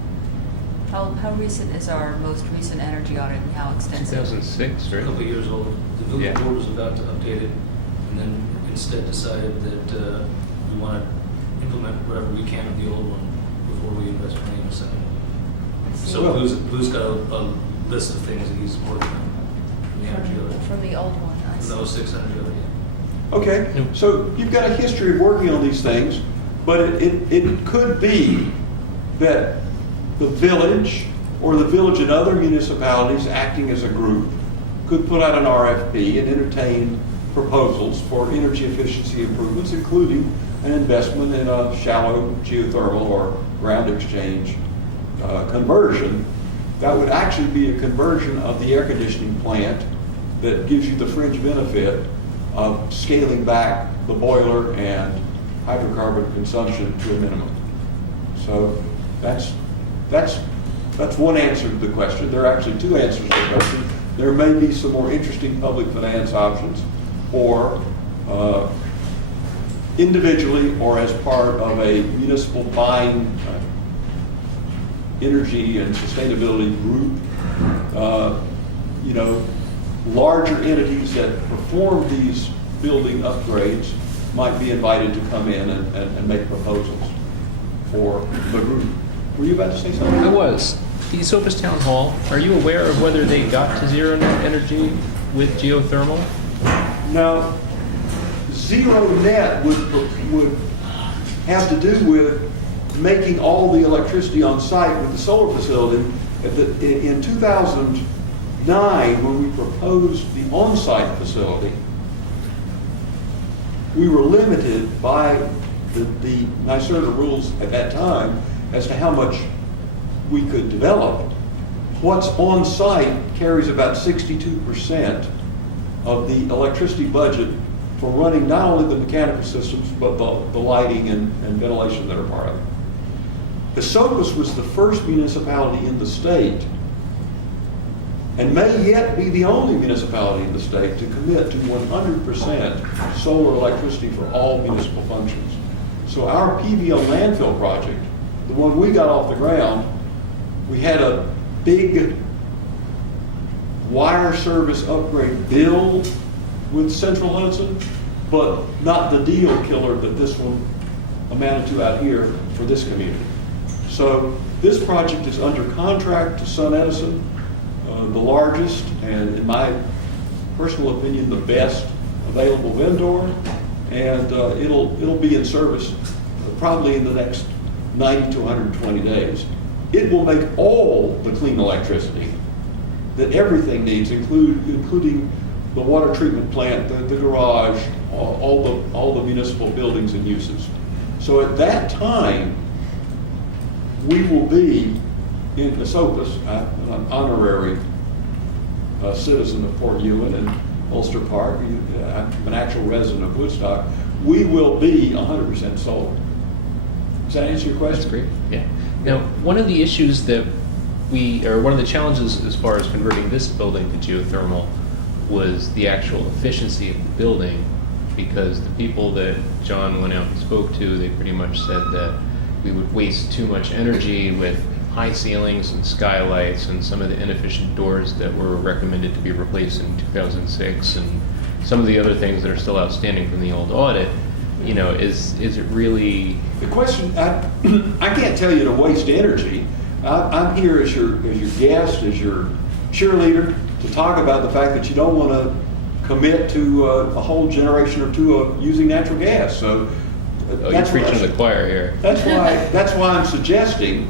How recent is our most recent energy audit and how extensive? 2006, A right? couple of years old. The village Yeah. board was about to update it, and then instead decided that we want to implement whatever we can of the old one before we invest money in a second. So Well- Blue's got a list of things that he's working on in the energy audit. From the old one, I see. No, 6 energy audit, yeah. okay, so you've got a history of working on these things, but it could be that the village or the village and other municipalities acting as a group could put out an RFP and entertain proposals for energy efficiency improvements, including an investment in a shallow geothermal or ground exchange conversion. That would actually be a conversion of the air conditioning plant that gives you the fringe benefit of scaling back the boiler and hydrocarbon consumption to a minimum. So that's one answer to the question. There are actually two answers to the question. There may be some more interesting public finance options, or individually or as part of a municipal buying energy and sustainability group. Larger entities that perform these building upgrades might be invited to come in and make proposals for the group. Were you about to say something? I was. The Esopus Town Hall, are you aware of whether they got to zero net energy with geothermal? Now, zero net would have to do with making all the electricity on site with the solar facility. In 2009, when we proposed the on-site facility, we were limited by the NYSERDA rules at that time as to how much we could develop. What's on site carries about 62% of the electricity budget for running not only the mechanical systems, but the lighting and ventilation that are part of it. Esopus was the first municipality in the state, and may yet be the only municipality in the state, to commit to 100% solar electricity for all municipal functions. So our PVO landfill project, the one we got off the ground, we had a big wire service upgrade bill with Central Hudson, but not the deal killer that this one amounted to out here for this community. So this project is under contract to Sun Edison, the largest and, in my personal opinion, the best available vendor, and it'll be in service probably in the next 90 to 120 days. It will make all the clean electricity that everything needs, including the water treatment plant, the garage, all the municipal buildings and uses. So at that time, we will be in Esopus. I'm an honorary citizen of Port Ewan and Ulster Park. I'm an actual resident of Woodstock. We will be 100% solar. Does that answer your question? That's great. Yeah. Now, one of the issues that one of the challenges as far as converting this building to geothermal was the actual efficiency of the building, because the people that John went out and spoke to, they pretty much said that we would waste too much energy with high ceilings and skylights and some of the inefficient doors that were recommended to be replaced in 2006 and some of the other things that are still outstanding from the old audit. You know, is it really... The question, I can't tell you to waste energy. I'm here as your guest, as your cheerleader, to talk about the fact that you don't want to commit to a whole generation or two of using natural gas. So you're preaching to the choir here. That's why I'm suggesting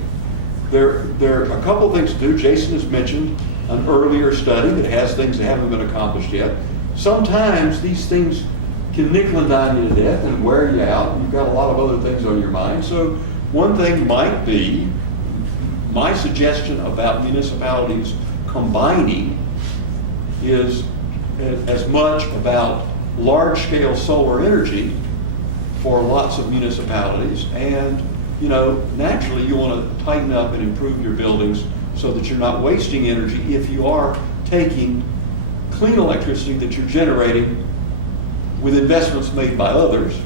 there are a couple of things to do. Jason has mentioned an earlier study that has things that haven't been accomplished yet. Sometimes these things can nickel and dime you to death and wear you out. You've got a lot of other things on your mind. So one thing might be, my suggestion about municipalities combining is as much about large-scale solar energy for lots of municipalities. And, you know, naturally you want to tighten up and improve your buildings so that you're not wasting energy if you are taking clean electricity that you're generating with investments made by others,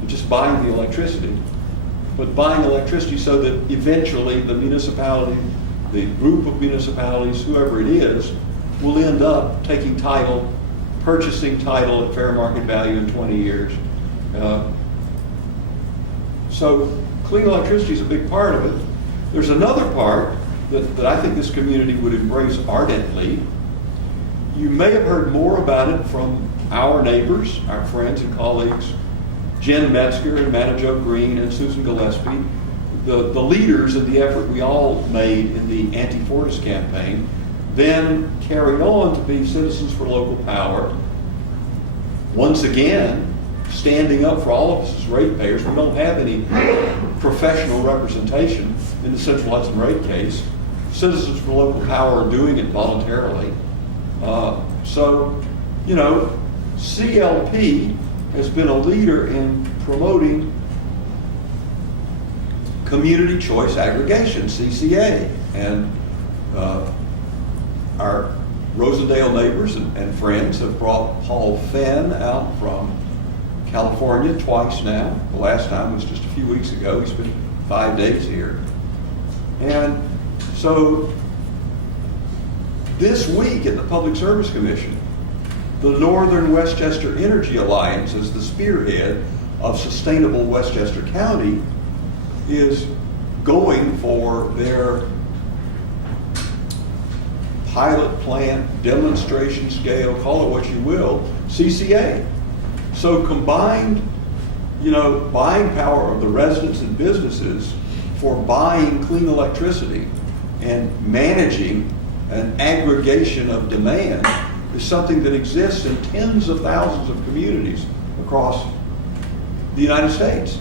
and just buying the electricity, but buying electricity so that eventually the municipality, the group of municipalities, whoever it is, will end up taking title, purchasing title at fair market value in 20 years. So clean electricity is a big part of it. There's another part that I think this community would embrace ardently. You may have heard more about it from our neighbors, our friends and colleagues, Jen Metzger and Manajo Green and Susan Gillespie, the leaders of the effort we all made in the Anti-Fortis campaign, then carried on to be Citizens for Local Power. Once again, standing up for all of us as ratepayers. We don't have any professional representation in the Central Hudson rate case. Citizens for Local Power are doing it voluntarily. So, you know, CLP has been a leader in promoting community choice aggregation, CCA. And our Rosendale neighbors and friends have brought Paul Fenn out from California twice now. The last time was just a few weeks ago. He spent 5 days here. And so this week at the Public Service Commission, the Northern Westchester Energy Alliance, as the spearhead of Sustainable Westchester County, is going for their pilot plant, demonstration scale, call it what you will, CCA. So combined, you know, buying power of the residents and businesses for buying clean electricity and managing an aggregation of demand is something that exists in tens of thousands of communities across the United States.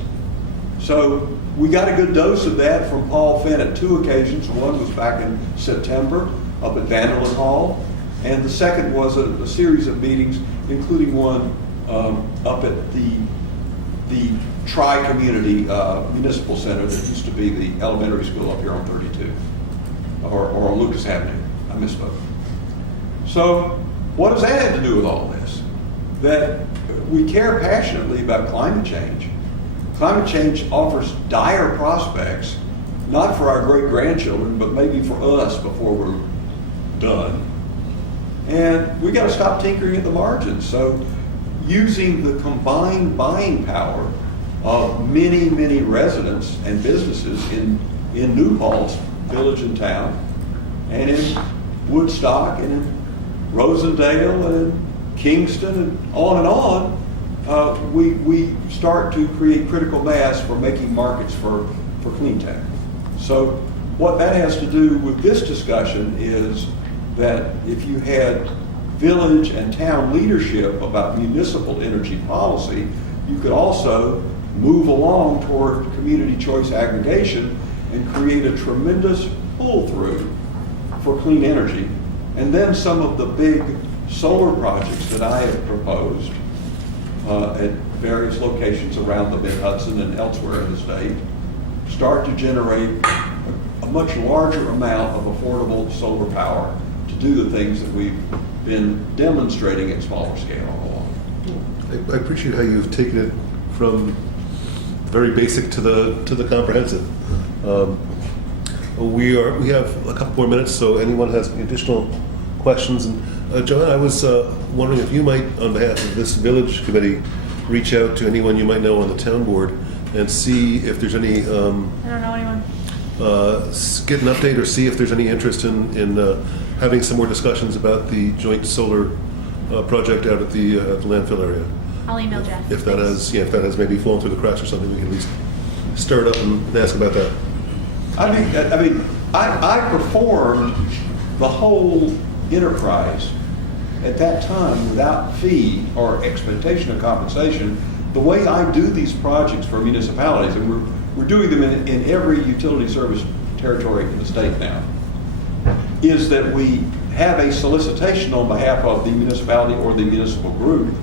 So we got a good dose of that from Paul Fenn at 2 occasions. One was back in September up at Vanderlyn Hall, and the second was a series of meetings, including one up at the Tri-Community Municipal Center that used to be the elementary school up here on 32, or on Lucas Avenue. I misspoke. So what does that have to do with all this? That we care passionately about climate change. Climate change offers dire prospects, not for our great-grandchildren, but maybe for us before we're done. And we got to stop tinkering at the margins. So using the combined buying power of many, many residents and businesses in New Paltz village and town, and in Woodstock, and in Rosendale, and in Kingston, and on, we start to create critical mass for making markets for clean tech. So what that has to do with this discussion is that if you had village and town leadership about municipal energy policy, you could also move along toward community choice aggregation and create a tremendous pull-through for clean energy. And then some of the big solar projects that I have proposed at various locations around the Mid-Hudson and elsewhere in the state start to generate a much larger amount of affordable solar power to do the things that we've been demonstrating at smaller scale all along. I appreciate how you've taken it from the very basic to the comprehensive. We have a couple more minutes, so anyone has any additional questions? And John, I was wondering if you might, on behalf of this village committee, reach out to anyone you might know on the town board and see if there's any. I don't know anyone. Get an update or see if there's any interest in having some more discussions about the joint solar project out at the landfill area. I'll email Jeff. If that has maybe fallen through the cracks or something, we can at least stir it up and ask about that. I performed the whole enterprise at that time without fee or expectation of compensation. The way I do these projects for municipalities, and we're doing them in every utility service territory in the state now, is that we have a solicitation on behalf of the municipality or the municipal group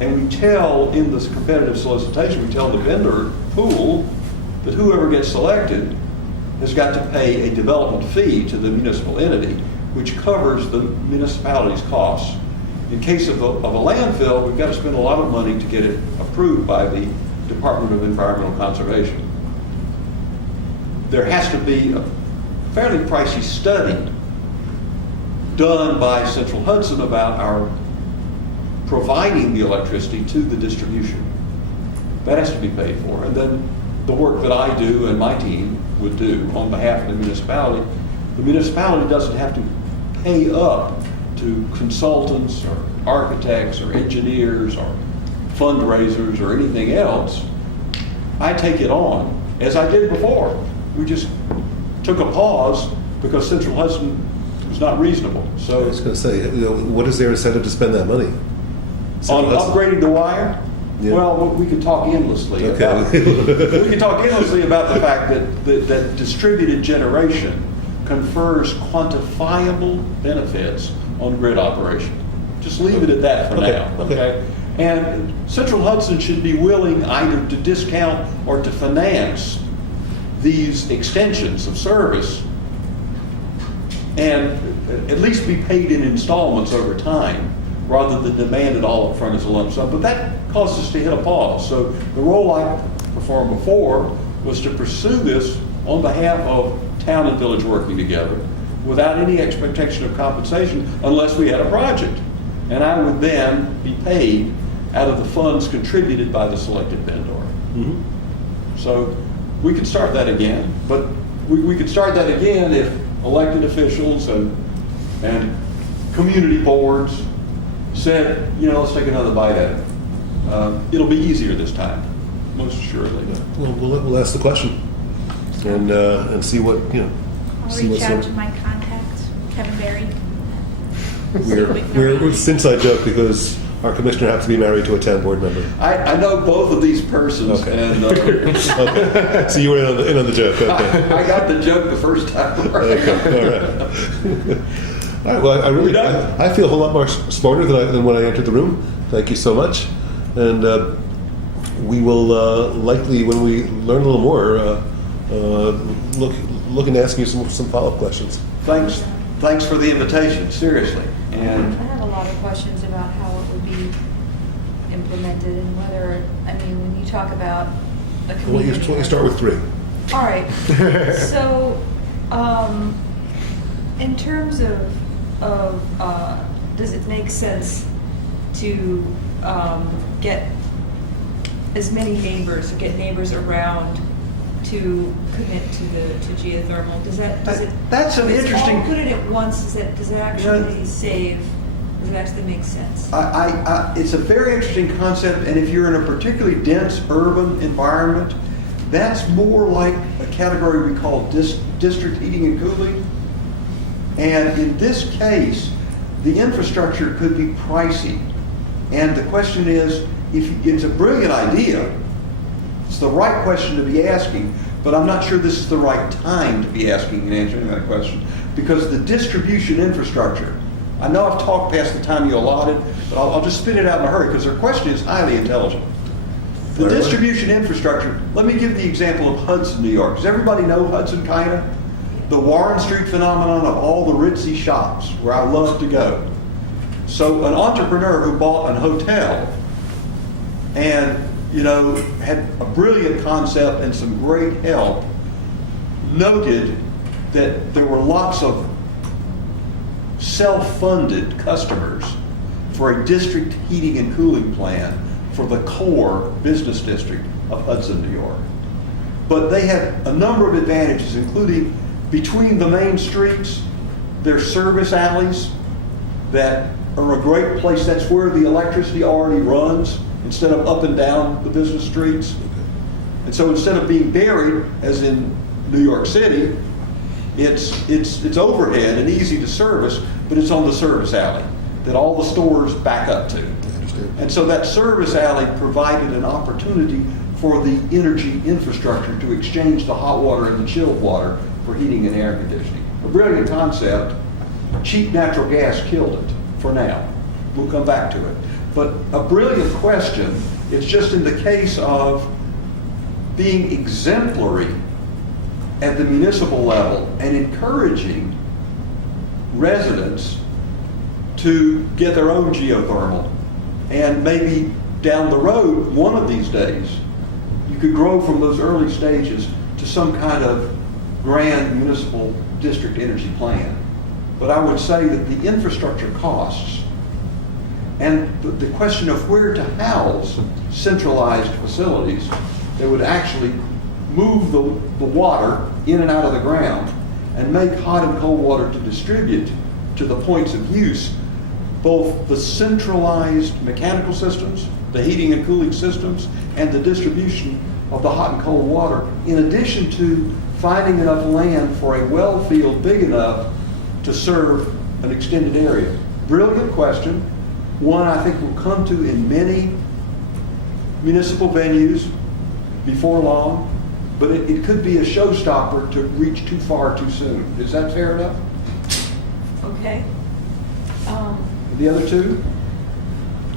And we tell, in this competitive solicitation, we tell the vendor pool that whoever gets selected has got to pay a development fee to the municipal entity, which covers the municipality's costs. In case of a landfill, we've got to spend a lot of money to get it approved by the Department of Environmental Conservation. There has to be a fairly pricey study done by Central Hudson about our providing the electricity to the distribution. That has to be paid for. And then the work that I do and my team would do on behalf of the municipality doesn't have to pay up to consultants or architects or engineers or fundraisers or anything else. I take it on, as I did before. We just took a pause because Central Hudson was not reasonable. I So was going to say, what is their incentive to spend that money? on upgrading the wire, Yeah. well, we could talk endlessly about Okay. we could talk endlessly about the fact that distributed generation confers quantifiable benefits on grid operation. Just leave it at that for Okay, now, okay. okay? And Central Hudson should be willing either to discount or to finance these extensions of service and at least be paid in installments over time, rather than demand it all up front as a lump sum. But that caused us to hit a pause. So the role I performed before was to pursue this on behalf of town and village working together without any expectation of compensation unless we had a project. And I would then be paid out of the funds contributed by the selected vendor. Mhm. So we could start that again, but we could start that again if elected officials and community boards said, let's take another bite at it. It'll be easier this time, most assuredly. Well, we'll ask the question and see what, I'll see reach what's out to my contact, Kevin Berry. We're inside joke because our commissioner happens to be married to a town board member. I know both of these persons, Okay. and Okay. So you were in on the joke, okay. I got the joke the first time. Okay, all right. All right, well, I feel a whole lot more smarter than when I entered the room. Thank you so much. And we will likely, when we learn a little more, look and ask you some follow-up questions. Thanks for the invitation, seriously. And I have a lot of questions about how it would be implemented and whether, when you talk about a Well, you community. start with 3. All right, so, in terms of, does it make sense to get as many neighbors, or get neighbors around to commit to geothermal? Does it? That's an interesting. Put it at once, does it actually save, does it actually make sense? It's a very interesting concept, and if you're in a particularly dense urban environment, that's more like a category we call district heating and cooling. And in this case, the infrastructure could be pricey. And the question is, if it's a brilliant idea, it's the right question to be asking, but I'm not sure this is the right time to be asking and answering that question, because the distribution infrastructure, I know I've talked past the time you allotted, but I'll just spit it out in a hurry, because their question is highly intelligent. The distribution infrastructure, let me give the example of Hudson, New York. Does everybody know Hudson, kinda? The Warren Street phenomenon of all the ritzy shops where I love to go. So an entrepreneur who bought an hotel and, had a brilliant concept and some great help, noted that there were lots of self-funded customers for a district heating and cooling plan for the core business district of Hudson, New York. But they had a number of advantages, including between the main streets, there's service alleys that are a great place. That's where the electricity already runs instead of up and down the business streets. And so instead of being buried, as in New York City, it's overhead and easy to service, but it's on the service alley that all the stores back up to. And so that service alley provided an opportunity for the energy infrastructure to exchange the hot water and the chilled water for heating and air conditioning. A brilliant concept. Cheap natural gas killed it for now. We'll come back to it. But a brilliant question. It's just in the case of being exemplary at the municipal level and encouraging residents to get their own geothermal. And maybe down the road, one of these days, you could grow from those early stages to some kind of grand municipal district energy plan. But I would say that the infrastructure costs and the question of where to house centralized facilities that would actually move the water in and out of the ground and make hot and cold water to distribute to the points of use, both the centralized mechanical systems, the heating and cooling systems, and the distribution of the hot and cold water, in addition to finding enough land for a well field big enough to serve an extended area. Brilliant question, one I think we'll come to in many municipal venues before long, but it could be a showstopper to reach too far too soon. Is that fair enough? Okay. The other two?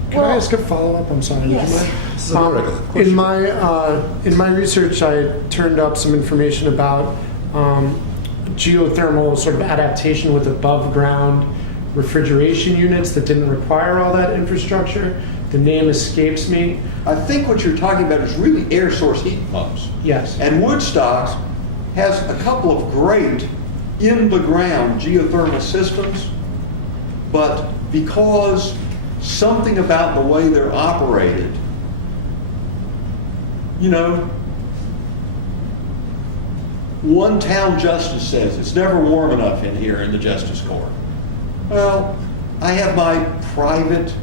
Can I ask a follow-up? I'm sorry. Yes. This is a regular question. In my research, I turned up some information about geothermal sort of adaptation with above-ground refrigeration units that didn't require all that infrastructure. The name escapes me. I think what you're talking about is really air source heat pumps. Yes. And Woodstock has a couple of great in-the-ground geothermal systems, but because something about the way they're operated, you know, one town justice says it's never warm enough in here in the Justice Court. Well, I have my private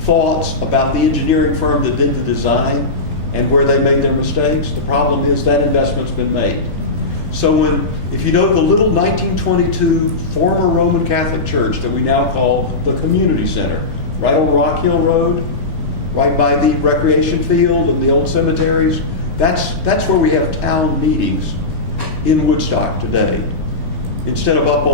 thoughts about the engineering firm that did the design and where they made their mistakes. The problem is that investment's been made. So if you know the little 1922 former Roman Catholic church that we now call the community center, right on Rock Hill Road, right by the recreation field and the old cemeteries, that's where we have town meetings in Woodstock today. Instead of up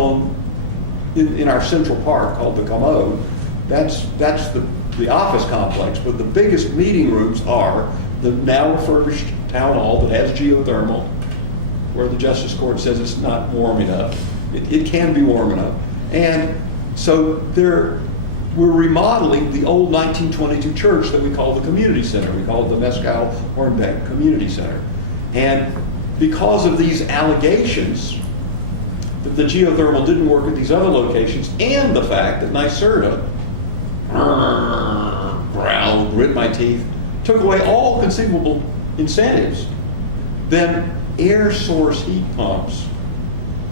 in our central park called the Commode, that's the office complex, but the biggest meeting rooms are the now refurbished town hall that has geothermal, where the Justice Court says it's not warm enough. It can be warm enough. And so we're remodeling the old 1922 church that we call the community center. We call it the Mescal Hornbeck Community Center. And because of these allegations that the geothermal didn't work at these other locations, and the fact that NYSERDA growled, grit my teeth, took away all conceivable incentives, then air source heat pumps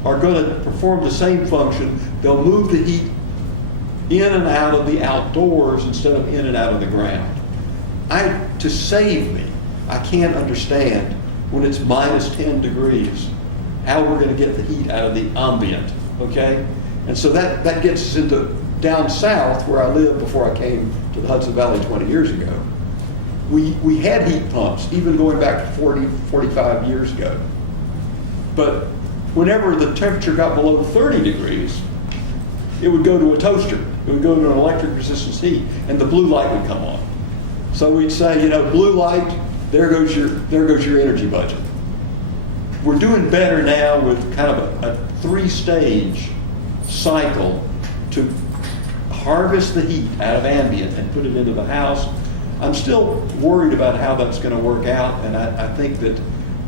are going to perform the same function. They'll move the heat in and out of the outdoors instead of in and out of the ground. To save me, I can't understand when it's minus 10 degrees how we're going to get the heat out of the ambient, okay? And so that gets us into down south where I lived before I came to the Hudson Valley 20 years ago. We had heat pumps even going back to 40, 45 years ago. But whenever the temperature got below 30 degrees, it would go to a toaster. It would go to an electric resistance heat, and the blue light would come on. So we'd say, you know, blue light, there goes your energy budget. We're doing better now with kind of a 3-stage cycle to harvest the heat out of ambient and put it into the house. I'm still worried about how that's going to work out, and I think that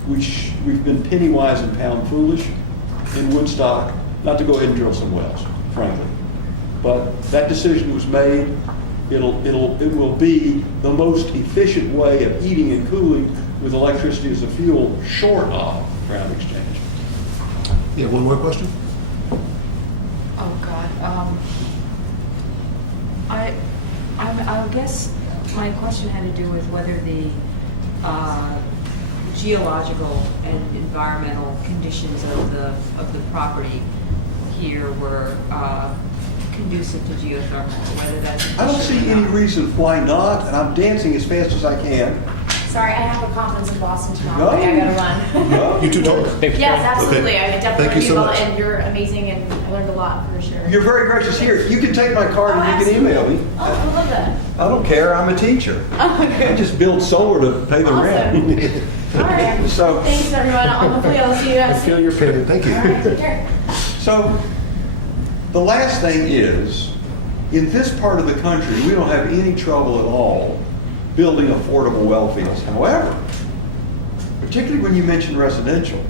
we've been penny wise and pound foolish in Woodstock not to go ahead and drill some wells, frankly. But that decision was made. It will be the most efficient way of heating and cooling with electricity as a fuel, short of ground exchange. Yeah, one more question? Oh, God. I guess my question had to do with whether the geological and environmental conditions of the property here were conducive to geothermal, or whether that's... I don't see any reason why not, and I'm dancing as fast as I can Sorry, I have a conference in Boston tomorrow. I gotta run. No? You two talk. Yes, absolutely. Okay. I definitely Thank you so learned much. and you're amazing, and I learned a lot for sure. You're very gracious. Here, you can take my card Oh, and you can email me. Oh, I love that. I don't care, I'm a teacher. I just build solar to pay the rent. All right. So- Thanks, everyone. Hopefully I'll see you I guys feel soon. your pain. Thank you. All right, take care. So, the last thing is, in this part of the country, we don't have any trouble at all building affordable well fields. However, particularly when you mention residential,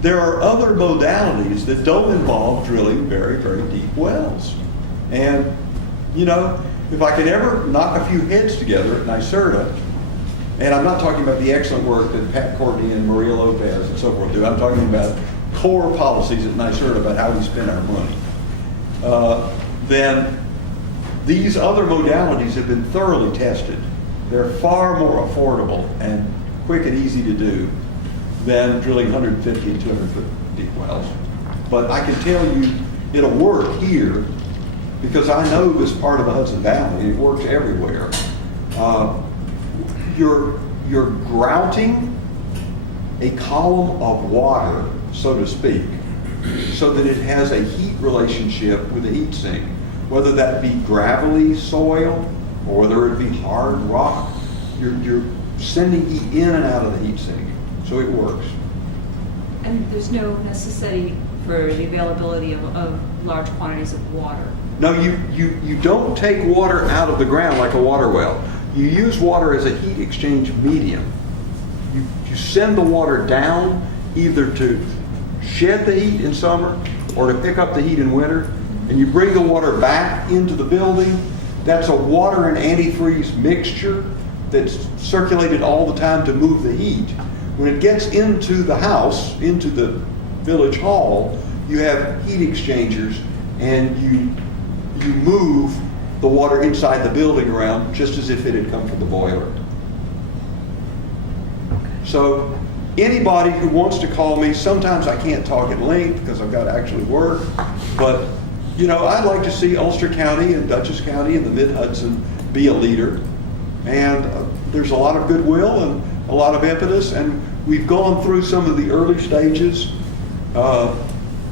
there are other modalities that don't involve drilling very, very deep wells. And, you know, if I could ever knock a few heads together at NYSERDA, and I'm not talking about the excellent work that Pat Courtney and Maria Lopez and so forth do, I'm talking about core policies at NYSERDA about how we spend our money, then these other modalities have been thoroughly tested. They're far more affordable and quick and easy to do than drilling 150 and 200-foot deep wells. But I can tell you it'll work here because I know this part of the Hudson Valley. It works everywhere. You're grouting a column of water, so to speak, so that it has a heat relationship with the heat sink, whether that be gravelly soil or whether it be hard rock. You're sending heat in and out of the heat sink, so it works. And there's no necessity for the availability of large quantities of water. No, you don't take water out of the ground like a water well. You use water as a heat exchange medium. You send the water down either to shed the heat in summer or to pick up the heat in winter, and you bring the water back into the building. That's a water and antifreeze mixture that's circulated all the time to move the heat. When it gets into the house, into the village hall, you have heat exchangers, and you move the water inside the building around just as if it had come from the boiler. So anybody who wants to call me, sometimes I can't talk at length because I've got to actually work, but you know, I'd like to see Ulster County and Dutchess County and the Mid-Hudson be a leader. And there's a lot of goodwill and a lot of impetus, and we've gone through some of the early stages.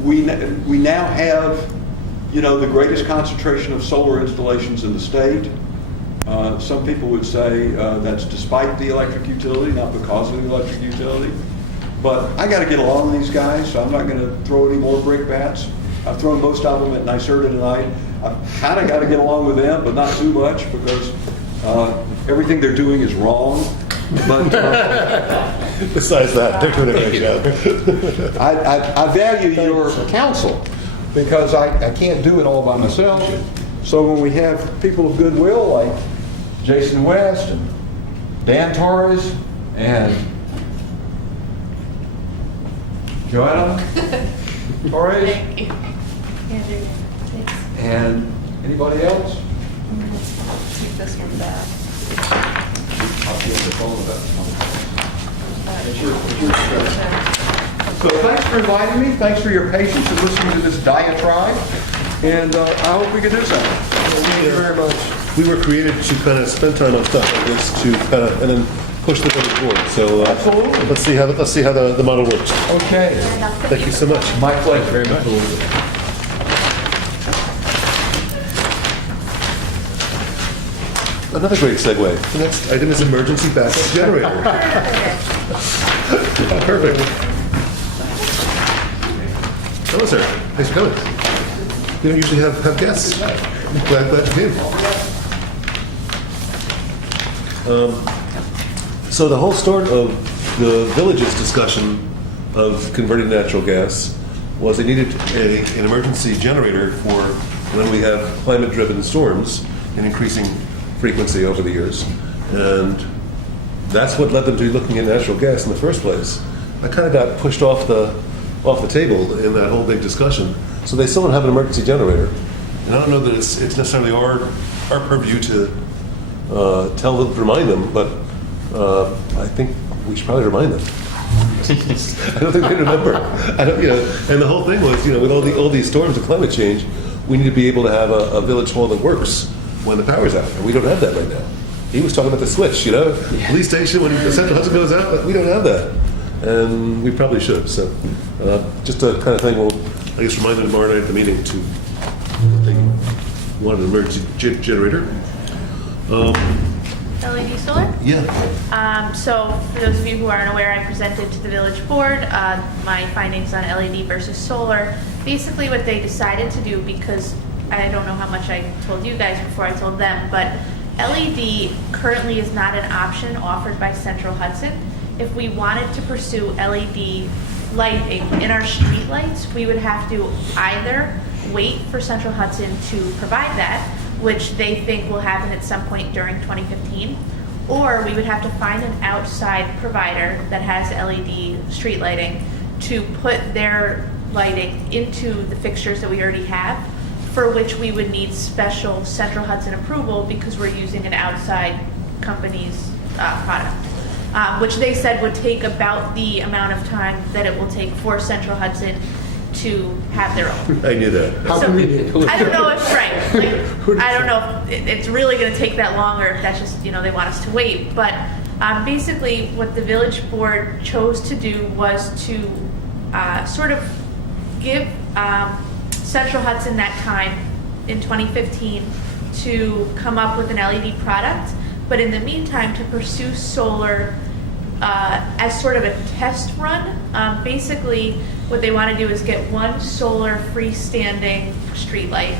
We now have, you know, the greatest concentration of solar installations in the state. Some people would say that's despite the electric utility, not because of the electric utility. But I got to get along with these guys, so I'm not going to throw any more brickbats. I've thrown most of them at NYSERDA tonight. I've kind of got to get along with them, but not too much because everything they're doing is wrong. But Besides that, they're doing a great job. I value your counsel because I can't do it all by myself. So when we have people of goodwill like Jason West and Dan Torres and Joanna Torres Thank you. Andrew, thanks. and anybody else? Take this one back. I'll be on the phone about it. It's your discretion. So thanks for inviting me. Thanks for your patience and listening to this diatribe. And I hope we can do something. Thank you very much. We were created to kind of spend time on stuff like this to kind of, and then push the village forward. So Absolutely. let's see how the model works. Okay. Thank you so much. My pleasure. Very much. Another great segue. The next item is emergency backup generator. Perfect. Hello, sir. Thanks for coming. We don't usually have guests. Glad you came. So the whole start of the village's discussion of converting to natural gas was they needed an emergency generator for when we have climate-driven storms and increasing frequency over the years. And that's what led them to looking at natural gas in the first place. That kind of got pushed off the table in that whole big discussion. So they still don't have an emergency generator. And I don't know that it's necessarily our purview to remind them, but I think we should probably remind them. I don't think they remember. And the whole thing was, with all these storms of climate change, we need to be able to have a village hall that works when the power's out, and we don't have that right now. he was talking about the switch, police station when the Central Hudson goes out, we don't have that. And we probably should, so just a kind of thing we'll, I guess, remind them tomorrow night at the meeting to, they want an emergency generator. LED solar? Yeah. So for those of you who aren't aware, I presented to the village board my findings on LED versus solar. Basically what they decided to do, because I don't know how much I told you guys before I told them, but LED currently is not an option offered by Central Hudson. If we wanted to pursue LED lighting in our street lights, we would have to either wait for Central Hudson to provide that, which they think will happen at some point during 2015, or we would have to find an outside provider that has LED street lighting to put their lighting into the fixtures that we already have, for which we would need special Central Hudson approval because we're using an outside company's product, which they said would take about the amount of time that it will take for Central Hudson to have their own. I knew that. How convenient. I don't know if, right, like, I don't know if it's really going to take that long or if that's just, they want us to wait. But basically what the village board chose to do was to sort of give Central Hudson that time in 2015 to come up with an LED product, but in the meantime to pursue solar as sort of a test run. Basically, what they want to do is get one solar freestanding streetlight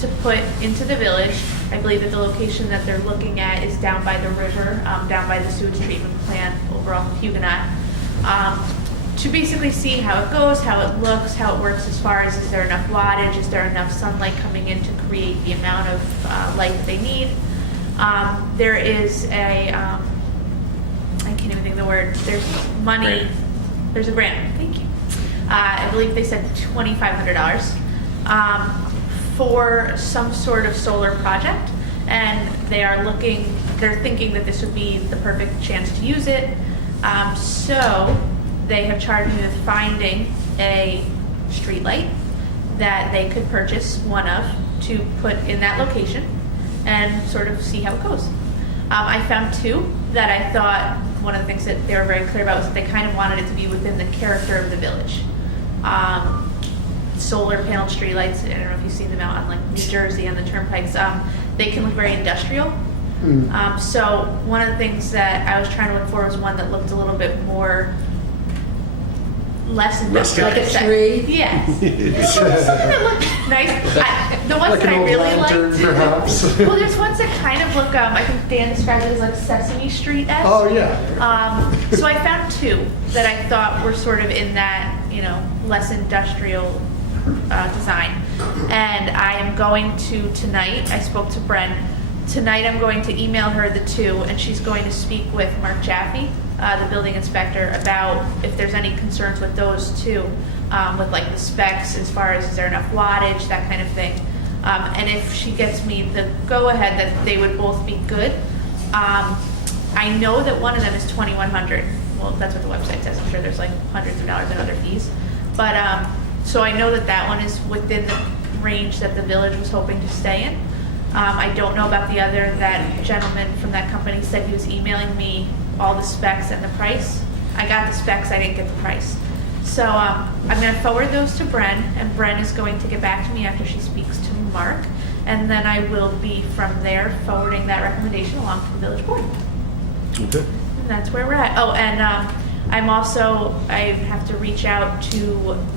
to put into the village. I believe that the location that they're looking at is down by the river, down by the sewage treatment plant over off of Huguenot, to basically see how it goes, how it looks, how it works as far as is there enough wattage, is there enough sunlight coming in to create the amount of light that they need. There is a, I can't even think of the word, there's money, Grant. There's a grant, thank you. I believe they said $2,500 for some sort of solar project, and they're thinking that this would be the perfect chance to use it. So they have charged me with finding a street light that they could purchase one of to put in that location and sort of see how it goes. I found two that I thought, one of the things that they were very clear about was that they kind of wanted it to be within the character of the village. Solar panel streetlights, I don't know if you've seen them out on like New Jersey on the turnpikes, they can look very industrial. So one of the things that I was trying to look for was one that looked a little bit more less industrial. Like a tree? Yes. Something that looked nice. The ones Like that an I old really lantern, liked. perhaps. Well, there's ones that kind of look, I think Dan described it as like Sesame Street-esque. Oh, yeah. So I found two that I thought were sort of in that, less industrial design. And I am going to tonight, I spoke to Bren, tonight I'm going to email her the two, and she's going to speak with Mark Jaffe, the building inspector, about if there's any concerns with those two, with like the specs as far as is there enough wattage, that kind of thing. And if she gets me the go-ahead that they would both be good, I know that one of them is $2,100. Well, that's what the website says. I'm sure there's like hundreds of dollars in other fees. But so I know that that one is within the range that the village was hoping to stay in. I don't know about the other. That gentleman from that company said he was emailing me all the specs and the price. I got the specs, I didn't get the price. So I'm going to forward those to Bren, and Bren is going to get back to me after she speaks to Mark, and then I will be from there forwarding that recommendation along to the village board. Okay. And that's where we're at. Oh, and I have to reach out to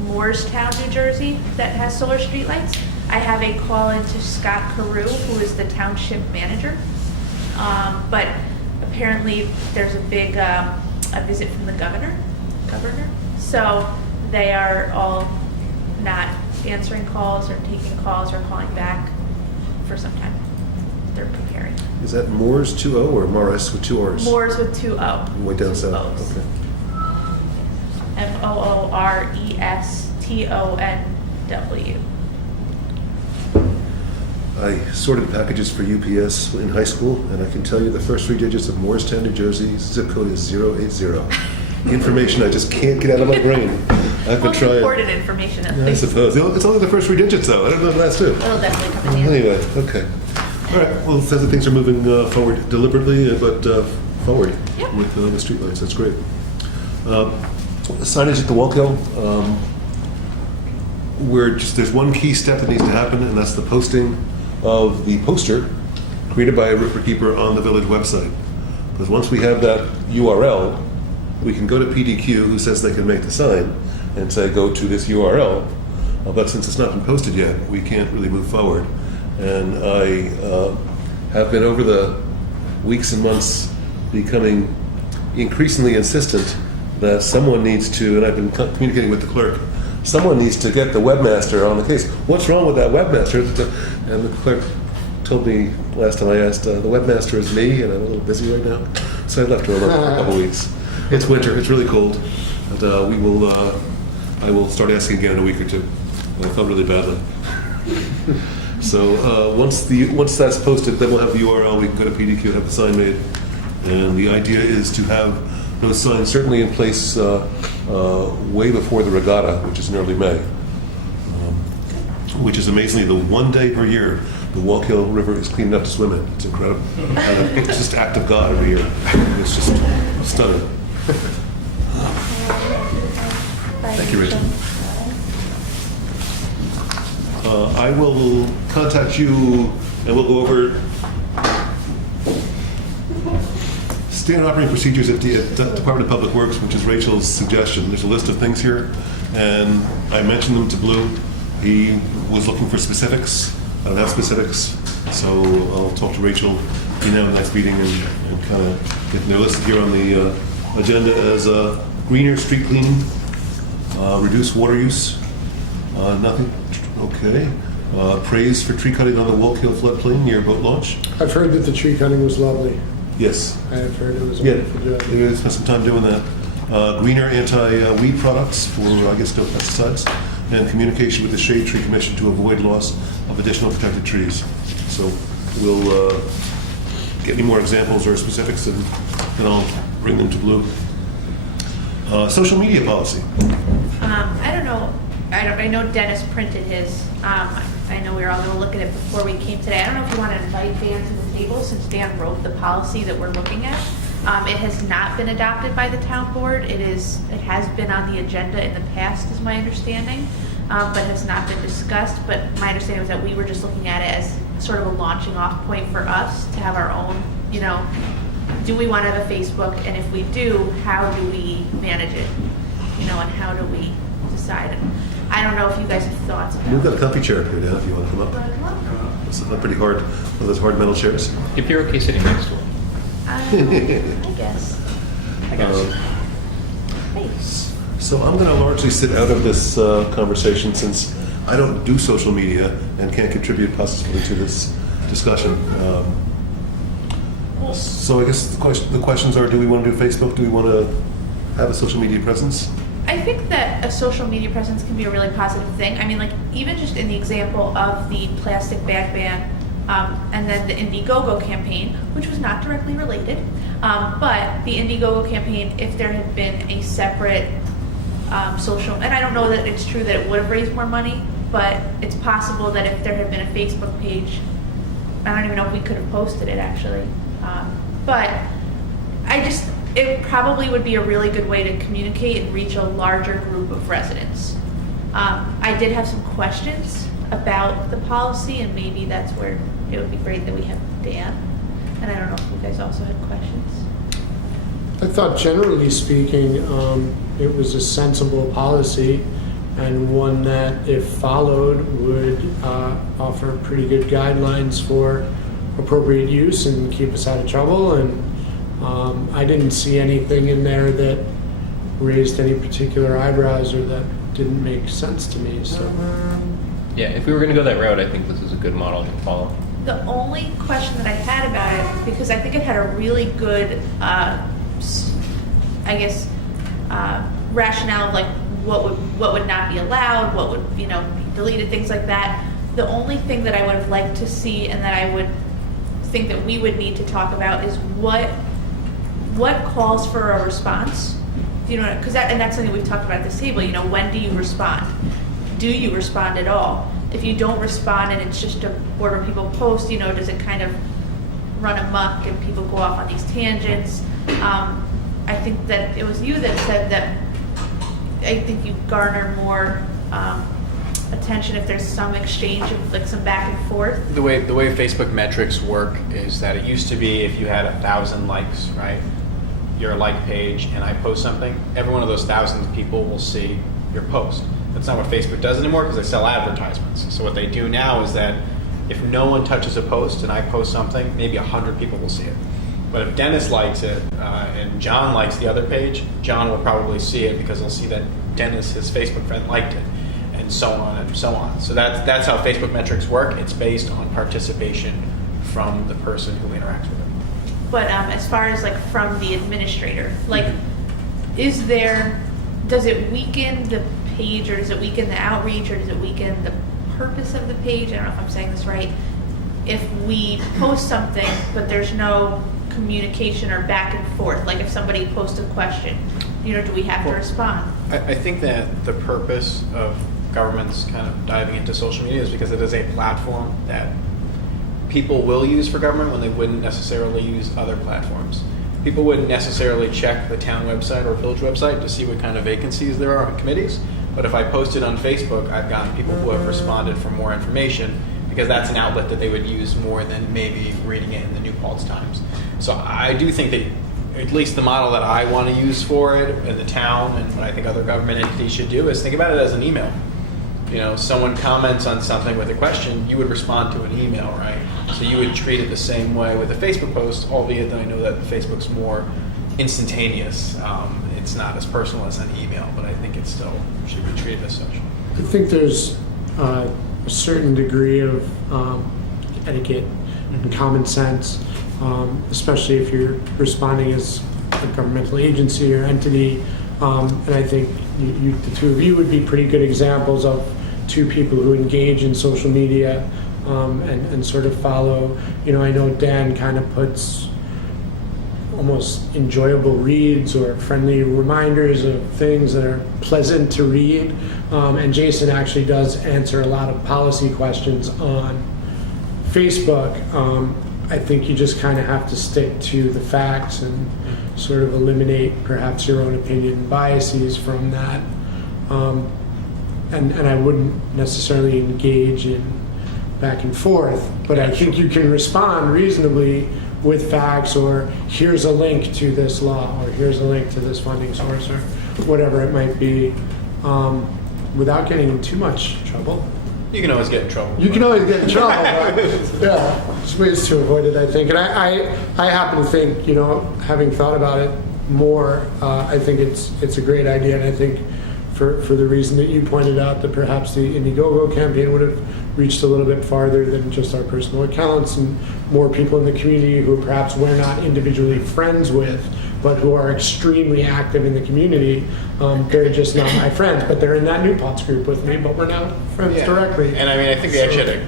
Moorestown, New Jersey, that has solar streetlights. I have a call into Scott Carew, who is the township manager. But apparently there's a big a visit from the governor. So they are all not answering calls or taking calls or calling back for some time. They're preparing. Is that Moores 2.0 or Morris with two R's? Moores with 2 O. Way down Two south. O's. Okay. MOORESTONW. I sorted packages for UPS in high school, and I can tell you the first three digits of Moorestown, New Jersey, zip code is 080. Information I just can't get out of my brain. I've been Well, trying. important information at I least. suppose. It's only the first three digits, though. I don't know the last two. It'll definitely come in handy. Anyway, okay. All right, well, it sounds like things are moving forward deliberately, but forward Yep. with the streetlights. That's great. Signage at the Wallkill. There's one key step that needs to happen, and that's the posting of the poster created by a Ripper on the village website. Because once we have that URL, we can go to PDQ, who says they can make the sign, and say, go to this URL. But since it's not been posted yet, we can't really move forward. And I have been over the weeks and months becoming increasingly insistent that someone needs to, and I've been communicating with the clerk, someone needs to get the webmaster on the case. What's wrong with that webmaster? And the clerk told me last time I asked, the webmaster is me, and I'm a little busy right now. So I left her alone for a couple weeks. It's winter, it's really cold, and I will start asking again in a week or two. I felt really badly. So once that's posted, then we'll have the URL. We can go to PDQ and have the sign made. And the idea is to have those signs certainly in place way before the regatta, which is in early May. Which is amazingly the one day per year the Wallkill River is clean enough to swim in. It's incredible. And it's just act of God every year. It's just stunning. Thank you, Rachel. I will contact you and we'll go over standard operating procedures at the Department of Public Works, which is Rachel's suggestion. There's a list of things here, and I mentioned them to Blue. He was looking for specifics. I don't have specifics, so I'll talk to Rachel in the next meeting and kind of get their listed here on the agenda as greener street cleaning, reduce water use, nothing. Okay. Praise for tree cutting on the Wallkill floodplain near boat launch. I've heard that the tree cutting was lovely. Yes. I have heard it was a Yeah, wonderful job. we're going to spend some time doing that. Greener anti-weed products for, I guess, no pesticides, and communication with the Shade Tree Commission to avoid loss of additional protected trees. So we'll get any more examples or specifics, and then I'll bring them to Blue. Social media policy. I don't know. I know Dennis printed his. I know we were all going to look at it before we came today. I don't know if you want to invite Dan to the table since Dan wrote the policy that we're looking at. It has not been adopted by the town board. It has been on the agenda in the past, is my understanding, but has not been discussed. But my understanding was that we were just looking at it as sort of a launching off point for us to have our own, do we want to have a Facebook? And if we do, how do we manage it? And how do we decide? I don't know if you guys have thoughts about it. We've got a comfy chair up here now if you want to come up. It's not pretty hard, one of those hard metal chairs. If you're okay sitting next to him. I guess. Thanks. So I'm going to largely sit out of this conversation since I don't do social media and can't contribute positively to this discussion. So I guess the questions are, do we want to do Facebook? Do we want to have a social media presence? I think that a social media presence can be a really positive thing. I mean, even just in the example of the plastic bag ban, and then the Indiegogo campaign, which was not directly related, but the Indiegogo campaign, if there had been a separate social, and I don't know that it's true that it would have raised more money, but it's possible that if there had been a Facebook page, I don't even know if we could have posted it actually, but it probably would be a really good way to communicate and reach a larger group of residents. I did have some questions about the policy, and maybe that's where it would be great that we have Dan. And I don't know if you guys also had questions. I thought generally speaking, it was a sensible policy and one that, if followed, would offer pretty good guidelines for appropriate use and keep us out of trouble. And I didn't see anything in there that raised any particular eyebrows or that didn't make sense to me. So, Yeah, if we were going to go that route, I think this is a good model to follow. The only question that I had about it, because I think it had a really good, rationale of what would not be allowed, what would be deleted, things like that. The only thing that I would have liked to see, and that I would think that we would need to talk about, is what calls for a response. Because that's something we've talked about at this table. When do you respond? Do you respond at all? if you don't respond and it's just a board where people post, does it kind of run amok and people go off on these tangents? I think that it was you that said that I think you garner more attention if there's some exchange of like some back and forth. The way Facebook metrics work is that it used to be if you had 1,000 likes, right? Your like page, and I post something, every one of those thousands of people will see your post. That's not what Facebook does anymore because they sell advertisements. So what they do now is that if no one touches a post and I post something, maybe 100 people will see it. But if Dennis likes it and John likes the other page, John will probably see it because he'll see that Dennis, his Facebook friend, liked it, and so on and so on. So that's how Facebook metrics work. It's based on participation from the person who interacts with it. But as far as like from the administrator, like, does it weaken the page, or does it weaken the outreach, or does it weaken the purpose of the page? I don't know if I'm saying this right. If we post something, but there's no communication or back and forth, like if somebody posts a question, do we have to respond? I think that the purpose of governments kind of diving into social media is because it is a platform that people will use for government when they wouldn't necessarily use other platforms. People wouldn't necessarily check the town website or village website to see what kind of vacancies there are on committees. But if I post it on Facebook, I've gotten people who have responded for more information because that's an outlet that they would use more than maybe reading it in the New Paltz Times. So I do think that at least the model that I want to use for it in the town, and what I think other government entities should do, is think about it as an email. Someone comments on something with a question, you would respond to an email, right? So you would treat it the same way with a Facebook post, albeit that I know that Facebook's more instantaneous. It's not as personal as an email, but I think it still should be treated as such. I think there's a certain degree of etiquette and common sense, especially if you're responding as a governmental agency or entity. And I think the two of you would be pretty good examples of two people who engage in social media and sort of follow. I know Dan kind of puts almost enjoyable reads or friendly reminders of things that are pleasant to read. And Jason actually does answer a lot of policy questions on Facebook. I think you just kind of have to stick to the facts and sort of eliminate perhaps your own opinion and biases from that. And I wouldn't necessarily engage in back and forth, but I think you can respond reasonably with facts, or here's a link to this law, or here's a link to this funding source, or whatever it might be, without getting in too much trouble. You can always get in trouble. You can always get in trouble, but yeah, there's ways to avoid it, I think. And I happen to think, having thought about it more, I think it's a great idea, and I think for the reason that you pointed out, that perhaps the Indiegogo campaign would have reached a little bit farther than just our personal accounts, and more people in the community who perhaps we're not individually friends with, but who are extremely active in the community. They're just not my friends, but they're in that New Paltz group with me, but we're not friends directly. And I think we actually had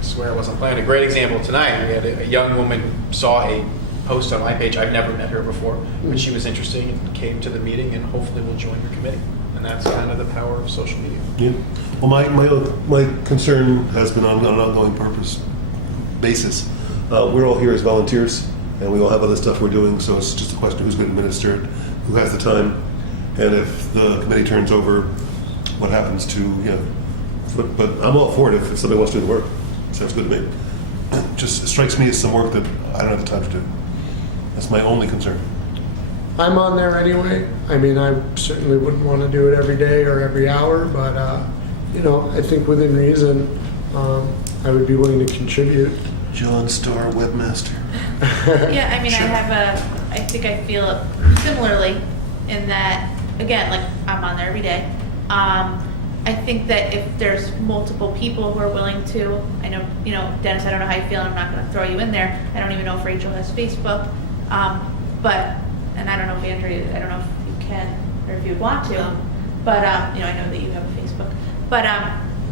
I swear I wasn't playing, a great example tonight. We had a young woman saw a post on my page. I've never met her before, but she was interested and came to the meeting, and hopefully will join your committee. And that's kind of the power of social media. Yeah. Well, my concern has been on an ongoing basis. We're all here as volunteers, and we all have other stuff we're doing, so it's just a question of who's going to administer it, who has the time, and if the committee turns over, what happens to, But I'm all for it if somebody wants to do the work. Sounds good to me. It just strikes me as some work that I don't have the time to do. That's my only concern. I'm on there anyway. I mean, I certainly wouldn't want to do it every day or every hour, but I think within reason, I would be willing to contribute. John Starr, webmaster. Yeah, I mean, Sure. I think I feel similarly in that, again, like I'm on there every day. I think that if there's multiple people who are willing to, I know, Dennis, I don't know how you feel, and I'm not going to throw you in there. I don't even know if Rachel has Facebook, and I don't know if Andrea, I don't know if you can or if you want to, but I know that you have a Facebook, but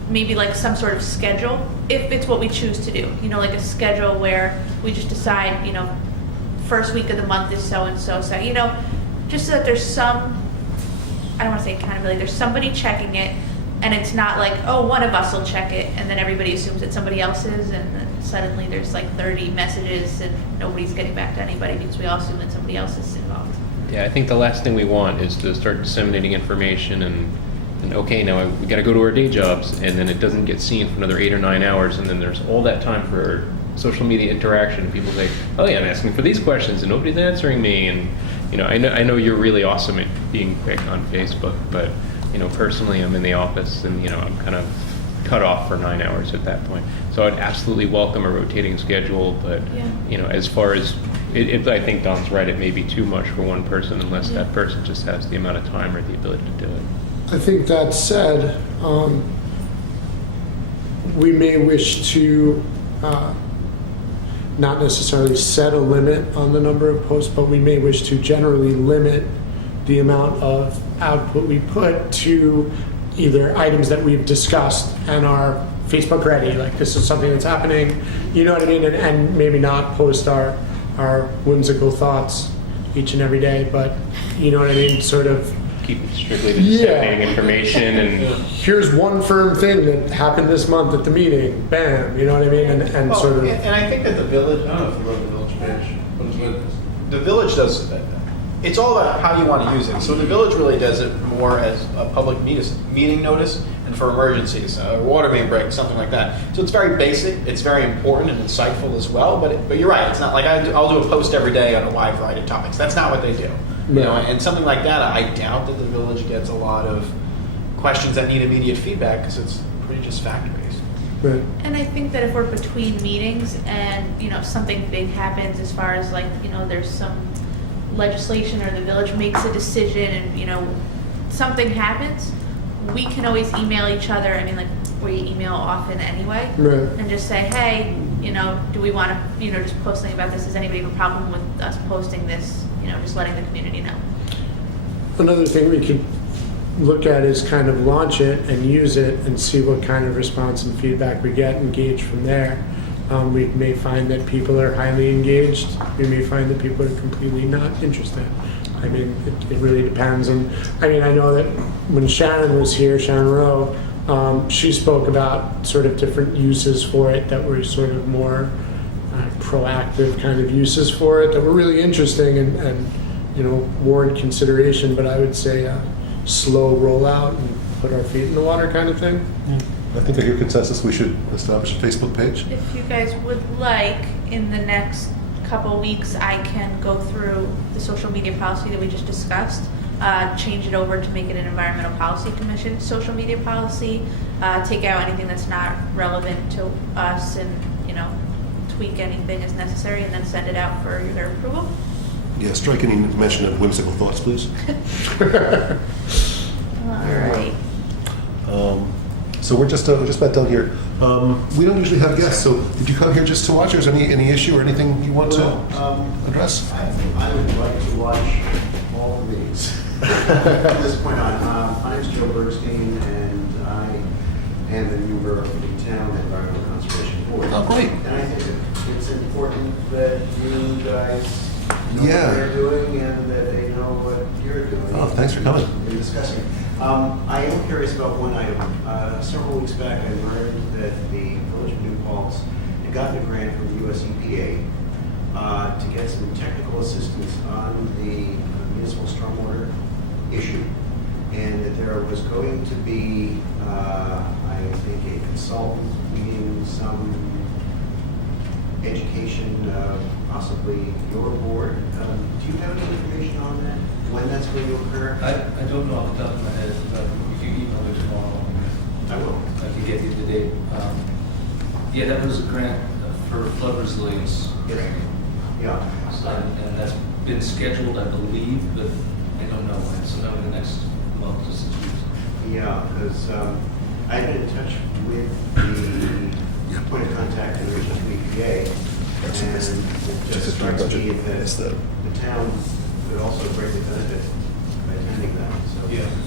maybe like some sort of schedule, if it's what we choose to do, like a schedule where we just decide, first week of the month is so and so, just so that there's some, I don't want to say accountability, there's somebody checking it, and it's not like, oh, one of us will check it, and then everybody assumes that somebody else is, and then suddenly there's like 30 messages and nobody's getting back to anybody because we all assume that somebody else is involved. Yeah, I think the last thing we want is to start disseminating information and okay, now we got to go to our day jobs, and then it doesn't get seen for another 8 or 9 hours, and then there's all that time for social media interaction. People say, oh yeah, I'm asking for these questions and nobody's answering me, and I know you're really awesome at being quick on Facebook, but personally I'm in the office and I'm kind of cut off for 9 hours at that point. So I'd absolutely welcome a rotating schedule, but as far as I think Don's right, it may be too much for one person unless that person just has the amount of time or the ability to do it. I think that said, we may wish to not necessarily set a limit on the number of posts, but we may wish to generally limit the amount of output we put to either items that we've discussed and are Facebook ready, like this is something that's happening, you know what I mean, and maybe not post our whimsical thoughts each and every day, but you know what I mean, sort of keep it strictly to disseminating information and here's one firm thing that happened this month at the meeting, bam, you know what I mean, and Well, sort of. And I think that the village, I don't know if you wrote the village page, but it's with the village does, it's all about how you want to use it. So the village really does it more as a public meeting notice and for emergencies, a water main break, something like that. So it's very basic, it's very important and insightful as well, but you're right, it's not like I'll do a post every day on a wide variety of topics. That's not what they do. And something like that, I doubt that the village gets a lot of questions that need immediate feedback because it's pretty just fact-based. Right. And I think that if we're between meetings and, something big happens as far as like, there's some legislation or the village makes a decision and, something happens, we can always email each other. I mean, like, we email often anyway. Right. And just say, hey, do we want to, just post something about this? Does anybody have a problem with us posting this? Just letting the community know. Another thing we could look at is kind of launch it and use it and see what kind of response and feedback we get, engage from there. We may find that people are highly engaged. We may find that people are completely not interested. I mean, it really depends. And I mean, I know that when Sharon was here, Sharon Rowe, she spoke about sort of different uses for it that were sort of more proactive kind of uses for it that were really interesting and warrant consideration, but I would say slow rollout and put our feet in the water kind of thing. I think I hear consensus, we should establish a Facebook page. If you guys would like, in the next couple weeks, I can go through the social media policy that we just discussed, change it over to make it an Environmental Policy Commission social media policy, take out anything that's not relevant to us and, tweak anything as necessary, and then send it out for your approval. Yeah, strike any mention of whimsical thoughts, please. All right. So we're just about done here. We don't usually have guests, so did you come here just to watch, or is there any issue or anything you want to address? I would like to watch all the meetings from this point on. My name is Joe Bergstein, and I am a member of the Town Environmental Conservation Board. Oh, great. And I think that it's important that you guys know Yeah. what they're doing and that they know what you're doing. Oh, thanks for coming. And discussing. I am curious about one item. Several weeks back, I learned that the Village of New Paltz had gotten a grant from the US EPA to get some technical assistance on the municipal stormwater issue, and that there was going to be, I think, a consultant leading some education, possibly your board. Do you have any information on that? When that's going to occur? I don't know off the top of my head, but if you email me tomorrow, I will. I can get you the date. Yeah, that was a grant for flood resilience. Yes. Yeah. And that's been scheduled, I believe, but I don't know when. Sometime in the next month to 6 weeks. Yeah, because I've been in touch with the point of contact in relation to EPA, and it just strikes me that the town would also greatly benefit by attending that. So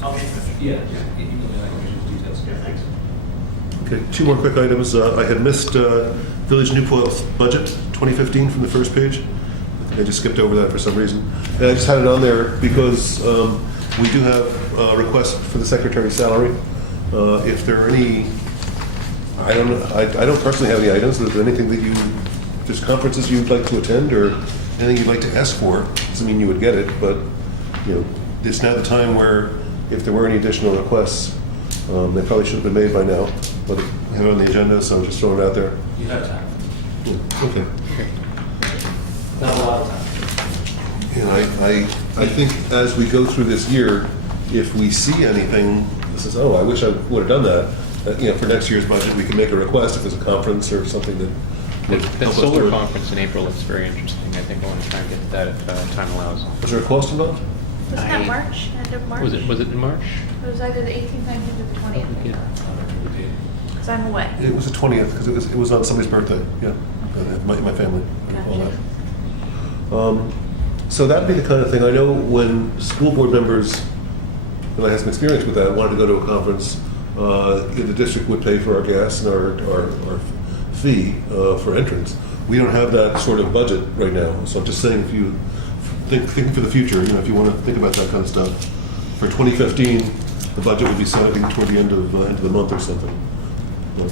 I'll be in touch. Yeah, you can I can give you details. Yeah, thanks. Okay, two more quick items. I had missed Village New Paltz budget 2015 from the first page. I think I just skipped over that for some reason. And I just had it on there because we do have a request for the secretary's salary. If there are any, I don't know, I don't personally have any items. Is there anything that if there's conferences you'd like to attend or anything you'd like to ask for? Doesn't mean you would get it, but, it's now the time where if there were any additional requests, they probably should have been made by now, but we have it on the agenda, so I'm just throwing it out there. You have time. Okay. Not a lot of time. I think as we go through this year, if we see anything that says, oh, I wish I would have done that, for next year's budget, we can make a request if there's a conference or something that would That help us solar do it. conference in April looks very interesting. I think I want to try and get to that if time allows. Was there a cost involved? Wasn't that March, end of March? Was it in March? It was either the 18th, 19th, or the 20th. Yeah. Because I'm away. It was the 20th, because it was on somebody's birthday, yeah, my family. all Gotcha. that. So that'd be the kind of thing, I know when school board members, and I had some experience with that, wanted to go to a conference, the district would pay for our gas and our fee for entrance. We don't have that sort of budget right now, so I'm just saying if you think for the future, if you want to think about that kind of stuff. For 2015, the budget would be set, I think, toward the end of the month or something. It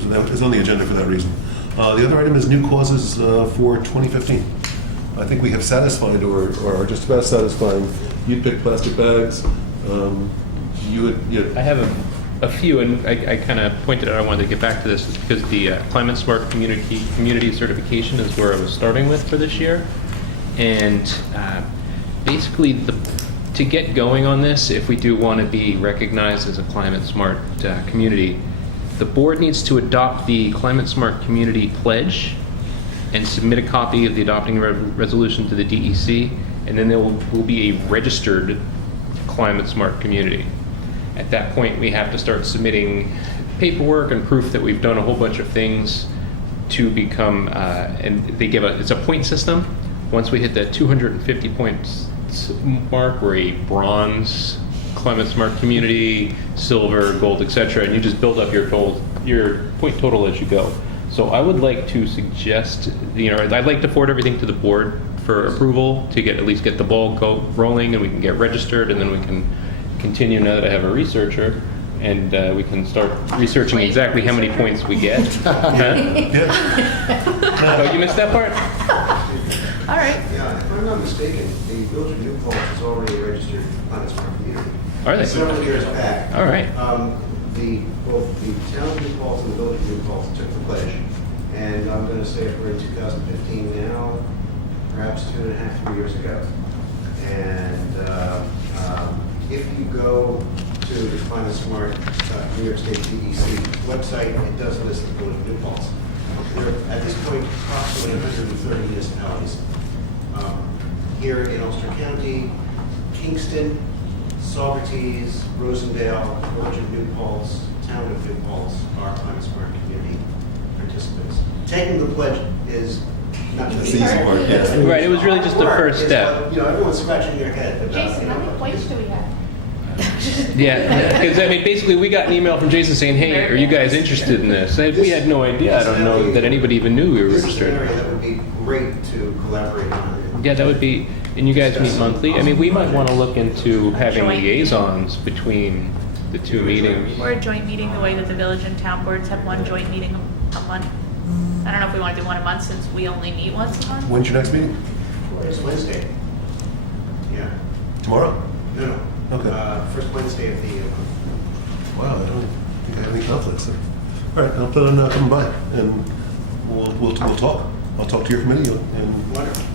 was on the agenda for that reason. The other item is new causes for 2015. I think we have satisfied or are just about satisfying. You'd pick plastic bags. I have a few, and I kind of pointed out I wanted to get back to this is because the Climate Smart Community Certification is where I was starting with for this year. And basically, to get going on this, if we do want to be recognized as a climate smart community, the board needs to adopt the Climate Smart Community Pledge and submit a copy of the adopting resolution to the DEC, and then there will be a registered climate smart community. At that point, we have to start submitting paperwork and proof that we've done a whole bunch of things to become, and they give it's a point system. Once we hit that 250 points mark, we're a bronze climate smart community, silver, gold, etc., and you just build up your point total as you go. So I would like to suggest, I'd like to forward everything to the board for approval to at least get the ball rolling, and we can get registered, and then we can continue now that I have a researcher, and we can start researching exactly how many points we get. Oh, you missed that part? All right. Yeah, if I'm not mistaken, the Village of New Paltz is already a registered climate smart community. Are they? Several years back. All right. Both the town of New Paltz and the Village of New Paltz took the pledge. And I'm going to say if we're in 2015 now, perhaps 2.5, 3 years ago. And if you go to the Climate Smart New York State DEC website, it does list the Village of New Paltz. There are, at this point, approximately 130 municipalities. Here in Ulster County, Kingston, Saugerties, Rosendale, Village of New Paltz, Town of New Paltz are Climate Smart Community participants. Taking the pledge is not the That's the easy part, yeah. Right, it was really just the first step. Everyone's scratching their head. About, Jason, how many points do we have? Yeah, because basically we got an email from Jason saying, hey, are you guys interested in this? And we had no idea. I don't know that anybody even knew we were This is an registered. area that would be great to collaborate on. Yeah, that would be, and you guys meet monthly? We might want to look into having Joint. liaisons between the two meetings. Or a joint meeting, the way that the village and town boards have one joint meeting a month. I don't know if we want to do one a month since we only meet once a month. When's your next meeting? It's Wednesday. Yeah. Tomorrow? No. Okay. First Wednesday of the month. Wow, I don't think I have any conflicts there. All right, I'll plan on coming by, and we'll talk. I'll talk to your committee, and Wonderful.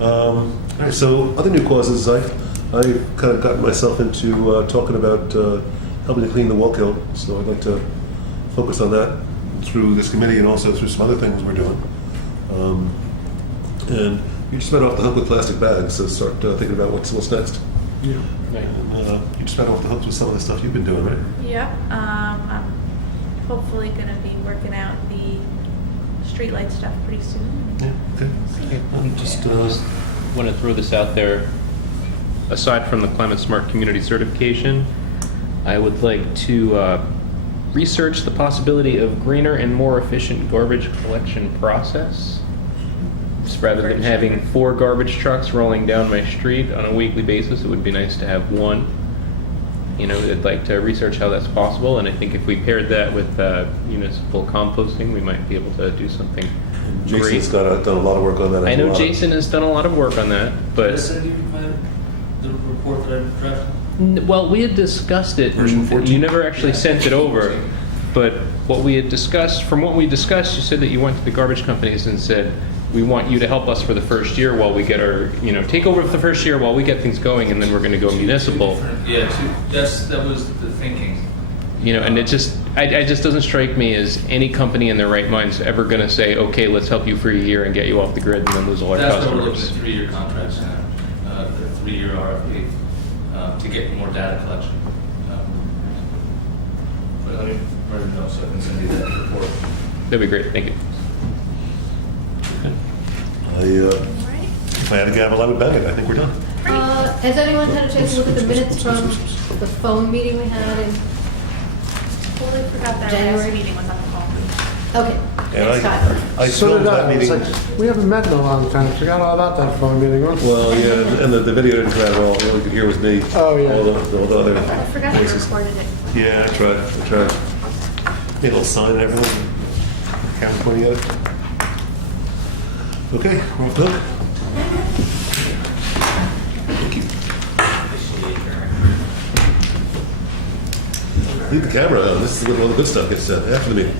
all right, so other new causes, I kind of gotten myself into talking about helping to clean the Walk Hill, so I'd like to focus on that through this committee and also through some other things we're doing. And you just went off the hook with plastic bags, so start thinking about what's next. Yeah. Right. You just went off the hook with some of the stuff you've been doing, right? Yeah, I'm hopefully going to be working out the streetlight stuff pretty soon. Yeah, okay. Just want to throw this out there. Aside from the Climate Smart Community Certification, I would like to research the possibility of greener and more efficient garbage collection process. rather than having 4 garbage trucks rolling down my street on a weekly basis, it would be nice to have one. You know, I'd like to research how that's possible, and I think if we paired that with municipal composting, we might be able to do something Jason's great. done a lot of work on that. I as know well. Jason has done a lot of work on that, Did I but send you the report that I drafted? well, we had discussed it. Version and 14? You never actually sent it over, but what we had discussed, from what we discussed, you said that you went to the garbage companies and said, we want you to help us for the first year while we get our, take over for the first year while we get things going, and then we're going to go municipal. Yeah, that was the thinking. And it just doesn't strike me as any company in their right mind's ever going to say, okay, let's help you for a year and get you off the grid and then lose all our That's why we're looking customers. at 3-year contracts now, the 3-year RFP, to get more data collection. But let me write a note so I can send you that report. That'd be great, thank you. If I had a gavel, I would bang it. I think we're done. Has anyone had a chance to look at the minutes from the phone meeting we had in, Totally forgot that January. last meeting was on the phone. okay, And next time. I So filmed did that I. It's meeting. like, we haven't met in a long time. Forgot all about that phone meeting. Huh? Well, yeah, and the video didn't come out at all. All you could hear was me. Oh, yeah. All the other I forgot you voices. recorded it. Yeah, I tried. Made a little sign and everything. Camera pointing at it. Okay, we're off the hook. Thank you. Leave the camera on. This is where all the good stuff gets said after the meeting.